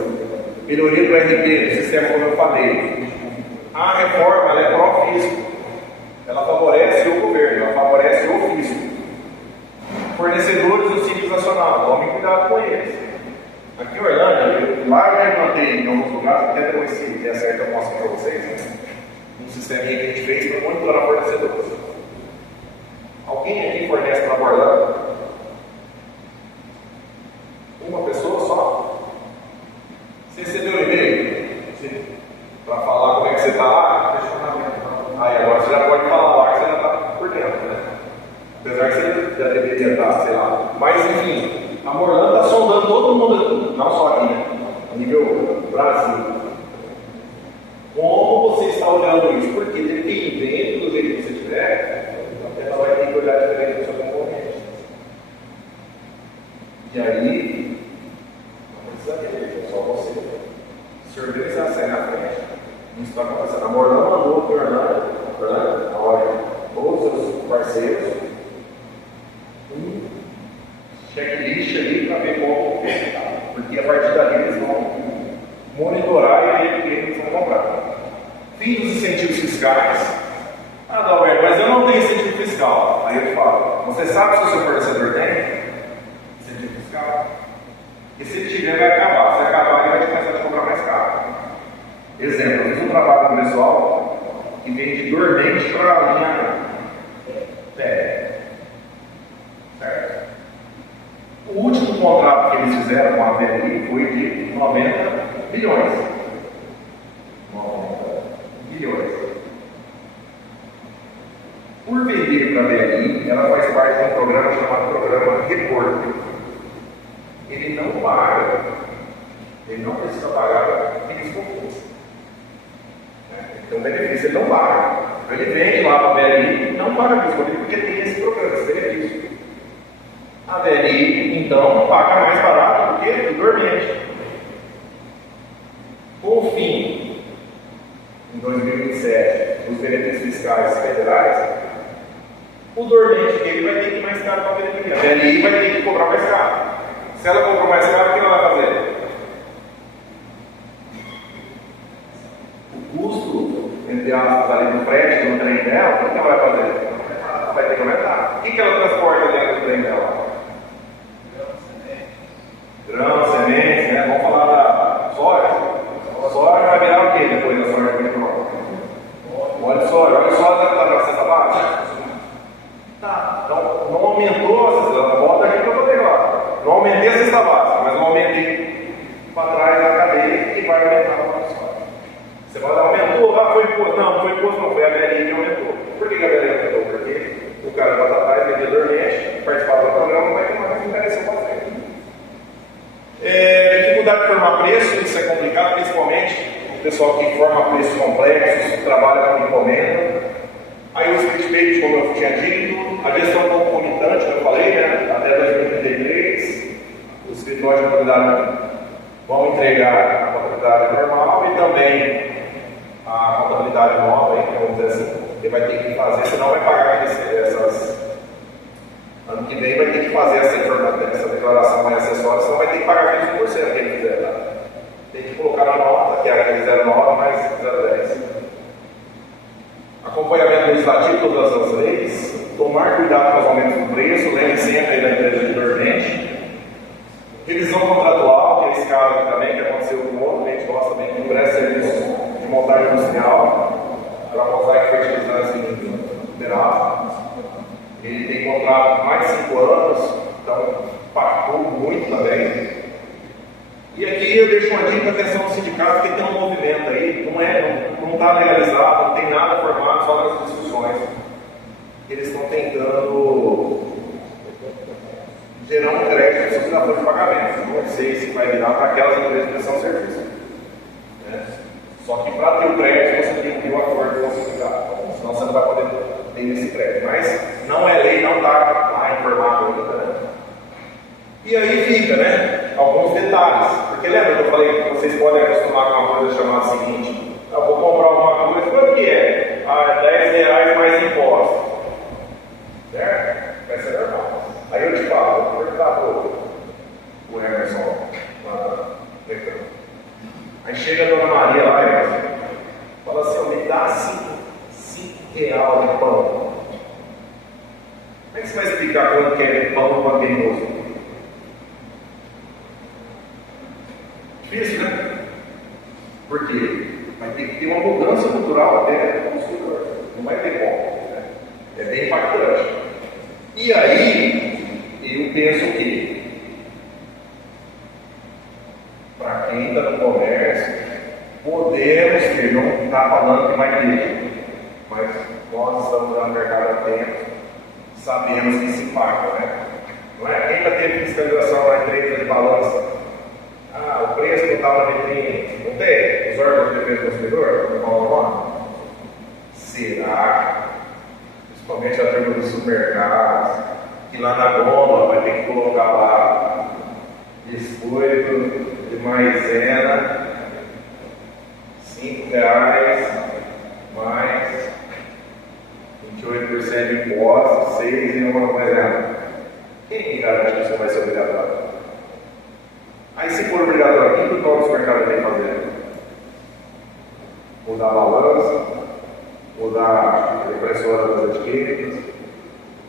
Melhoria do RP, do sistema, como eu falei. A reforma ela é pró-fisco. Ela favorece o governo, ela favorece o fisco. Fornecedores do Simples Nacional, tomem cuidado com eles. Aqui em Orlando, lá eu já implantei em alguns lugares, até depois se der certo eu mostro para vocês, né? Um sistema que a gente fez para monitorar fornecedores. Alguém aqui fornece para Orlando? Uma pessoa só? Você recebeu um e-mail? Para falar como é que você está lá? Aí agora você já pode falar lá que você já está por dentro, né? Apesar que você já deveria estar, sei lá. Mas enfim, a Orlando está sondando todo mundo, não só aqui, a nível Brasil. Como você está olhando isso? Porque dependendo do jeito que você tiver, ela vai ter que olhar diferente do seu concorrente. E aí, não precisa ter, é só você se organizar, sair na frente. Isso está acontecendo. A Orlando mandou para o Orlando, olha, todos os seus parceiros, um checklist ali para ver como está. Porque a partir dali eles vão monitorar e ver o que eles vão comprar. Fim dos incentivos fiscais. Ah, não, Alberto, mas eu não tenho incentivo fiscal. Aí eu falo, você sabe se o seu fornecedor tem incentivo fiscal? Porque se ele tiver, vai acabar. Se acabar, ele vai te começar a te comprar mais caro. Exemplo, eu fiz um trabalho com o pessoal que vende dormente para a linha pé. Certo? O último contrato que eles fizeram com a VLI foi de 90 bilhões. 90 bilhões. Por vender para a VLI, ela faz parte de um programa chamado Programa Reporte. Ele não paga, ele não precisa pagar aqueles concursos. Então, o benefício ele não paga. Ele vende lá para a VLI e não paga aqueles concursos porque tem esse programa, esse benefício. A VLI, então, paga mais barato do que o dormente. Com o fim, em 2027, os benefícios o dormente dele vai ter que ir mais caro para a VLI. A VLI vai ter que cobrar mais caro. Se ela cobrou mais caro, o que ela vai fazer? O custo, entre aspas, ali do frete, do trem dela, o que ela vai fazer? Ela vai ter que aumentar. O que ela transporta dentro do trem dela? Grãos, sementes, né? Vamos falar da soja. A soja vai virar o quê depois da soja que pronta? Óleo de soja. Óleo de soja está na cesta básica? Tá. Então, não aumentou a cesta básica. Bota aqui para eu poder lá. Não aumentei a cesta básica, mas não aumentei para trás da cadeia e vai aumentar a óleo de soja. Você vai dar aumentou? Ah, foi imposto. Não, foi imposto, não. Foi a VLI que aumentou. Por que a VLI aumentou? Porque o cara vai tratar de vendedor-mente, participar do programa, vai ter mais interesse para frente. Dificuldade de formar preço, isso é complicado, principalmente o pessoal que forma preços complexos, trabalha com encomenda. Aí os feedbacks, como eu tinha dito, a gestão concomitante, como eu falei, né? Até 2033, os escritórios de contabilidade vão entregar a contabilidade normal e também a contabilidade nova, que vamos dizer assim, ele vai ter que fazer, senão vai pagar essas. Ano que vem vai ter que fazer essa declaração mais acessória, senão vai ter que pagar 15% que ele quiser. Tá? Tem que colocar na nota, que é aquele 0,9 mais 0,10. Acompanhamento legislativo, todas as leis. Tomar cuidado com os aumentos do preço, lembre sempre da empresa de dormente. Revisão contratual, que é esse caso aqui também, que aconteceu com outro, a gente gosta também do presta serviço de montagem industrial, para mosaico fertilizantes em Uberaba. Ele tem contrato mais de 5 anos, então impactou muito também. E aqui eu deixo uma dica, atenção ao sindicato, que tem um movimento aí, não está legalizado, não tem nada formado, só nas discussões. Eles estão tentando gerar um crédito de subsidiação de pagamento. Não sei se vai virar para aquelas empresas de prestação de serviço. Né? Só que para ter o crédito você tem que ter um acordo com o sindicato, senão você não vai poder ter esse crédito. Mas não é lei, não está lá informado ainda. Né? E aí fica, né? Alguns detalhes. Porque lembra que eu falei que vocês podem acostumar com uma coisa chamada seguinte: eu vou comprar alguma coisa, quanto que é? Ah, R$10 mais impostos. Certo? Vai ser normal. Aí eu te falo, vou perguntar para o Emerson lá na. Aí chega a dona Maria lá, Emerson, fala assim: me dá R$5 de pão. Como é que você vai explicar quanto que é pão para quem gosta? Difícil, né? Por quê? Vai ter que ter uma mudança cultural até do consumidor. Não vai ter como. Né? É bem impactante. E aí, eu penso que, para quem está no comércio, podemos ter, não está falando que vai ter, mas nós estamos no mercado há tempo, sabemos que isso impacta, né? Não é? Quem já teve fiscalização na empresa de balança? Ah, o preço que estava na vitrine, não tem? Os órgãos de defesa do consumidor, não falam lá? Será? Principalmente a turma dos supermercados, que lá na gôndola vai ter que colocar lá biscoito de maisena, R$5 mais 28% de impostos, 6 e uma maisena. Quem garante que isso vai ser obrigatório? Aí, se for obrigatório, o que o supermercado tem que fazer? Mudar a balança, mudar a impressora das etiquetas,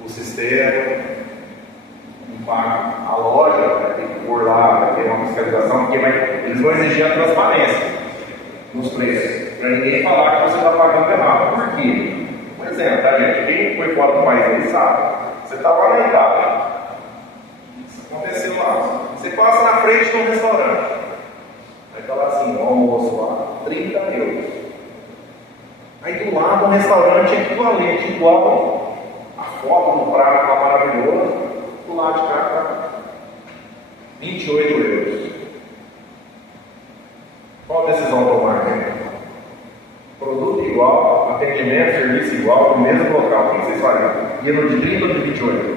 o sistema, a loja vai ter que pôr lá, vai ter uma fiscalização, porque eles vão exigir a transparência nos preços, para ninguém falar que você está pagando errado. Por quê? Um exemplo, tá, gente? Quem foi fora do país, ele sabe. Você está lá na Itália. Aconteceu lá. Você passa na frente de um restaurante. Aí está lá assim, um almoço lá, 30 euros. Aí do lado um restaurante equivalente, igual a foto do prato lá maravilhoso, do lado de cá está 28 euros. Qual a decisão tomar? Né? Produto igual, atendimento, serviço igual, no mesmo local. O que vocês fariam? Ia no de 30 ou de 28?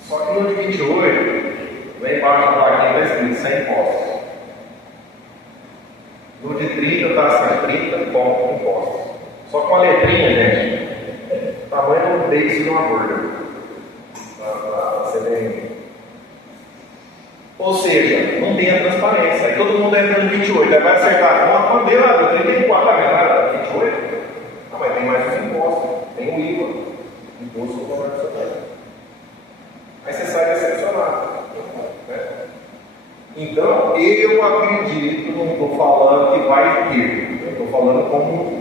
Só que no de 28, lá embaixo da plaquinha está escrito 100 impostos. No de 30 está assim, 30 com impostos. Só com a letrinha, gente, beijo de uma gorda. Para ser bem. Ou seja, não tem a transparência. Aí todo mundo entra no 28, aí vai acertar a conta. Quando deu, deu 34, era 28. Ah, mas tem mais os impostos, tem o IVA, imposto sobre o valor do seu bem. Aí você sai decepcionado. Né? Então, eu acredito, não estou falando que vai ter, eu estou falando como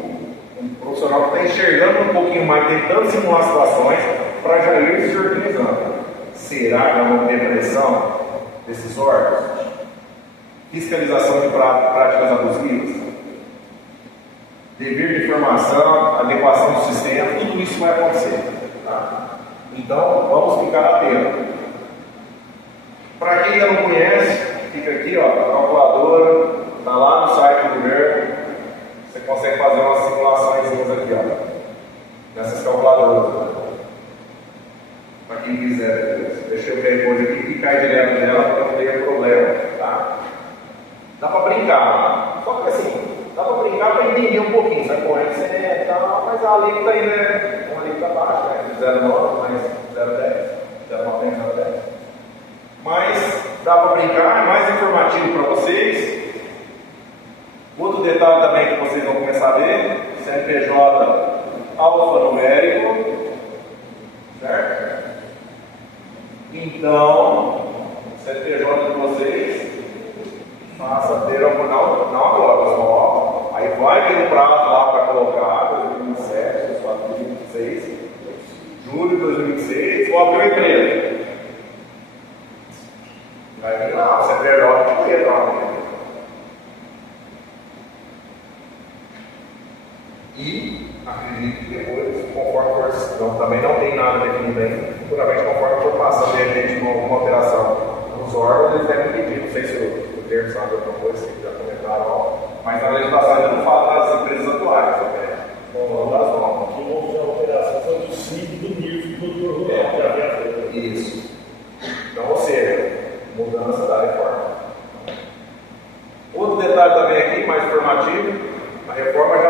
um profissional que está enxergando um pouquinho mais, tentando simular situações para já ir se organizando. Será que vamos ter pressão desses órgãos? Fiscalização de práticas abusivas? Dever de informação, adequação do sistema, tudo isso vai acontecer. Tá? Então, vamos ficar atentos. Para quem ainda não conhece, fica aqui, ó, a calculadora, está lá no site do governo. Você consegue fazer umas simulações aqui, ó, nessas calculadoras. Para quem quiser, deixa eu ver depois aqui e cai direto nela para não ter problema. Tá? Dá para brincar, só que assim, dá para brincar para entender um pouquinho, sabe? Correndo você é tal, mas a alíquota ainda é uma alíquota baixa, né? 0,9 mais 0,10, 0,9 0,10. Mas dá para brincar, é mais informativo para vocês. Outro detalhe também que vocês vão começar a ver: CNPJ alfanumérico, certo? Então, CNPJ de vocês, faça ter não agora, só. Aí vai ter um prazo lá para colocar, 2027, 2026, julho de 2026, vou abrir uma empresa. Aí não, CNPJ não tem lá. E acredito que depois, conforme for, então, também não tem nada definido ainda, puramente conforme for passando de repente uma alteração nos órgãos, eles devem pedir, não sei se o termo sabe alguma coisa, se já comentaram, mas na legislação ainda não fala das empresas atuais, não das novas. Que houve a alteração foi do CID do NIF do produtor rural, que havia feito. Isso. Então, ou seja, mudança da reforma. Outro detalhe também aqui, mais informativo: a reforma já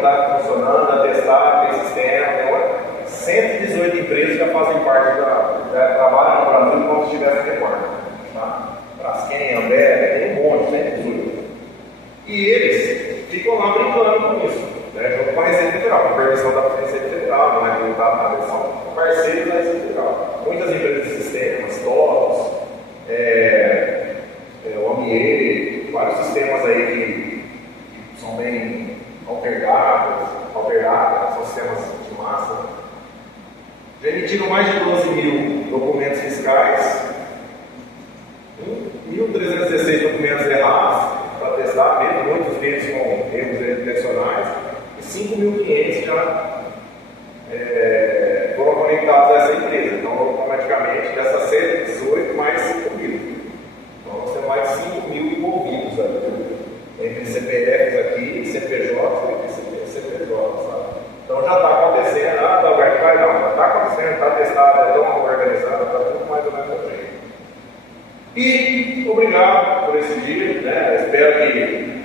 está funcionando, atestado, tem sistema, tem 118 empresas já fazem parte já trabalham no Brasil como se tivesse reforma. Tá? Braskem, Ambev, tem um monte, 118. E eles ficam lá brincando com isso, né? Junto com a Receita Federal, com permissão da Receita Federal, né? Que está na versão parceiros da Receita Federal. Muitas empresas de sistemas, TOTOS, o AMIE, vários sistemas aí que são bem alternados, são sistemas de massa. Já emitiram mais de 12 mil documentos fiscais, 1.316 documentos errados para testar, mesmo, muitos deles com erros intencionais, e 5.500 já foram conectados a essa empresa. Então, automaticamente, dessas 118, mais 5.000. Então, nós temos mais de 5.000 envolvidos ali, entre CPFs aqui, CPJ e CPJ, sabe? Então já está acontecendo, já está acontecendo, está testado, estão organizando, está tudo mais ou menos assim. E obrigado por esse dia, né? Espero que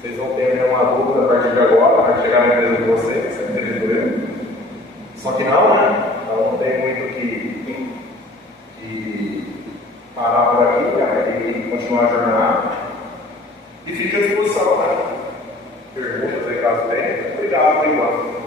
vocês não tenham nenhuma dúvida a partir de agora, vai chegar na empresa de vocês, sempre teve. Só que não, né? Então não tem muito que parar por aqui, né? E continuar a jornada. E fica à disposição, né? Perguntas aí caso tenha. Obrigado por enquanto.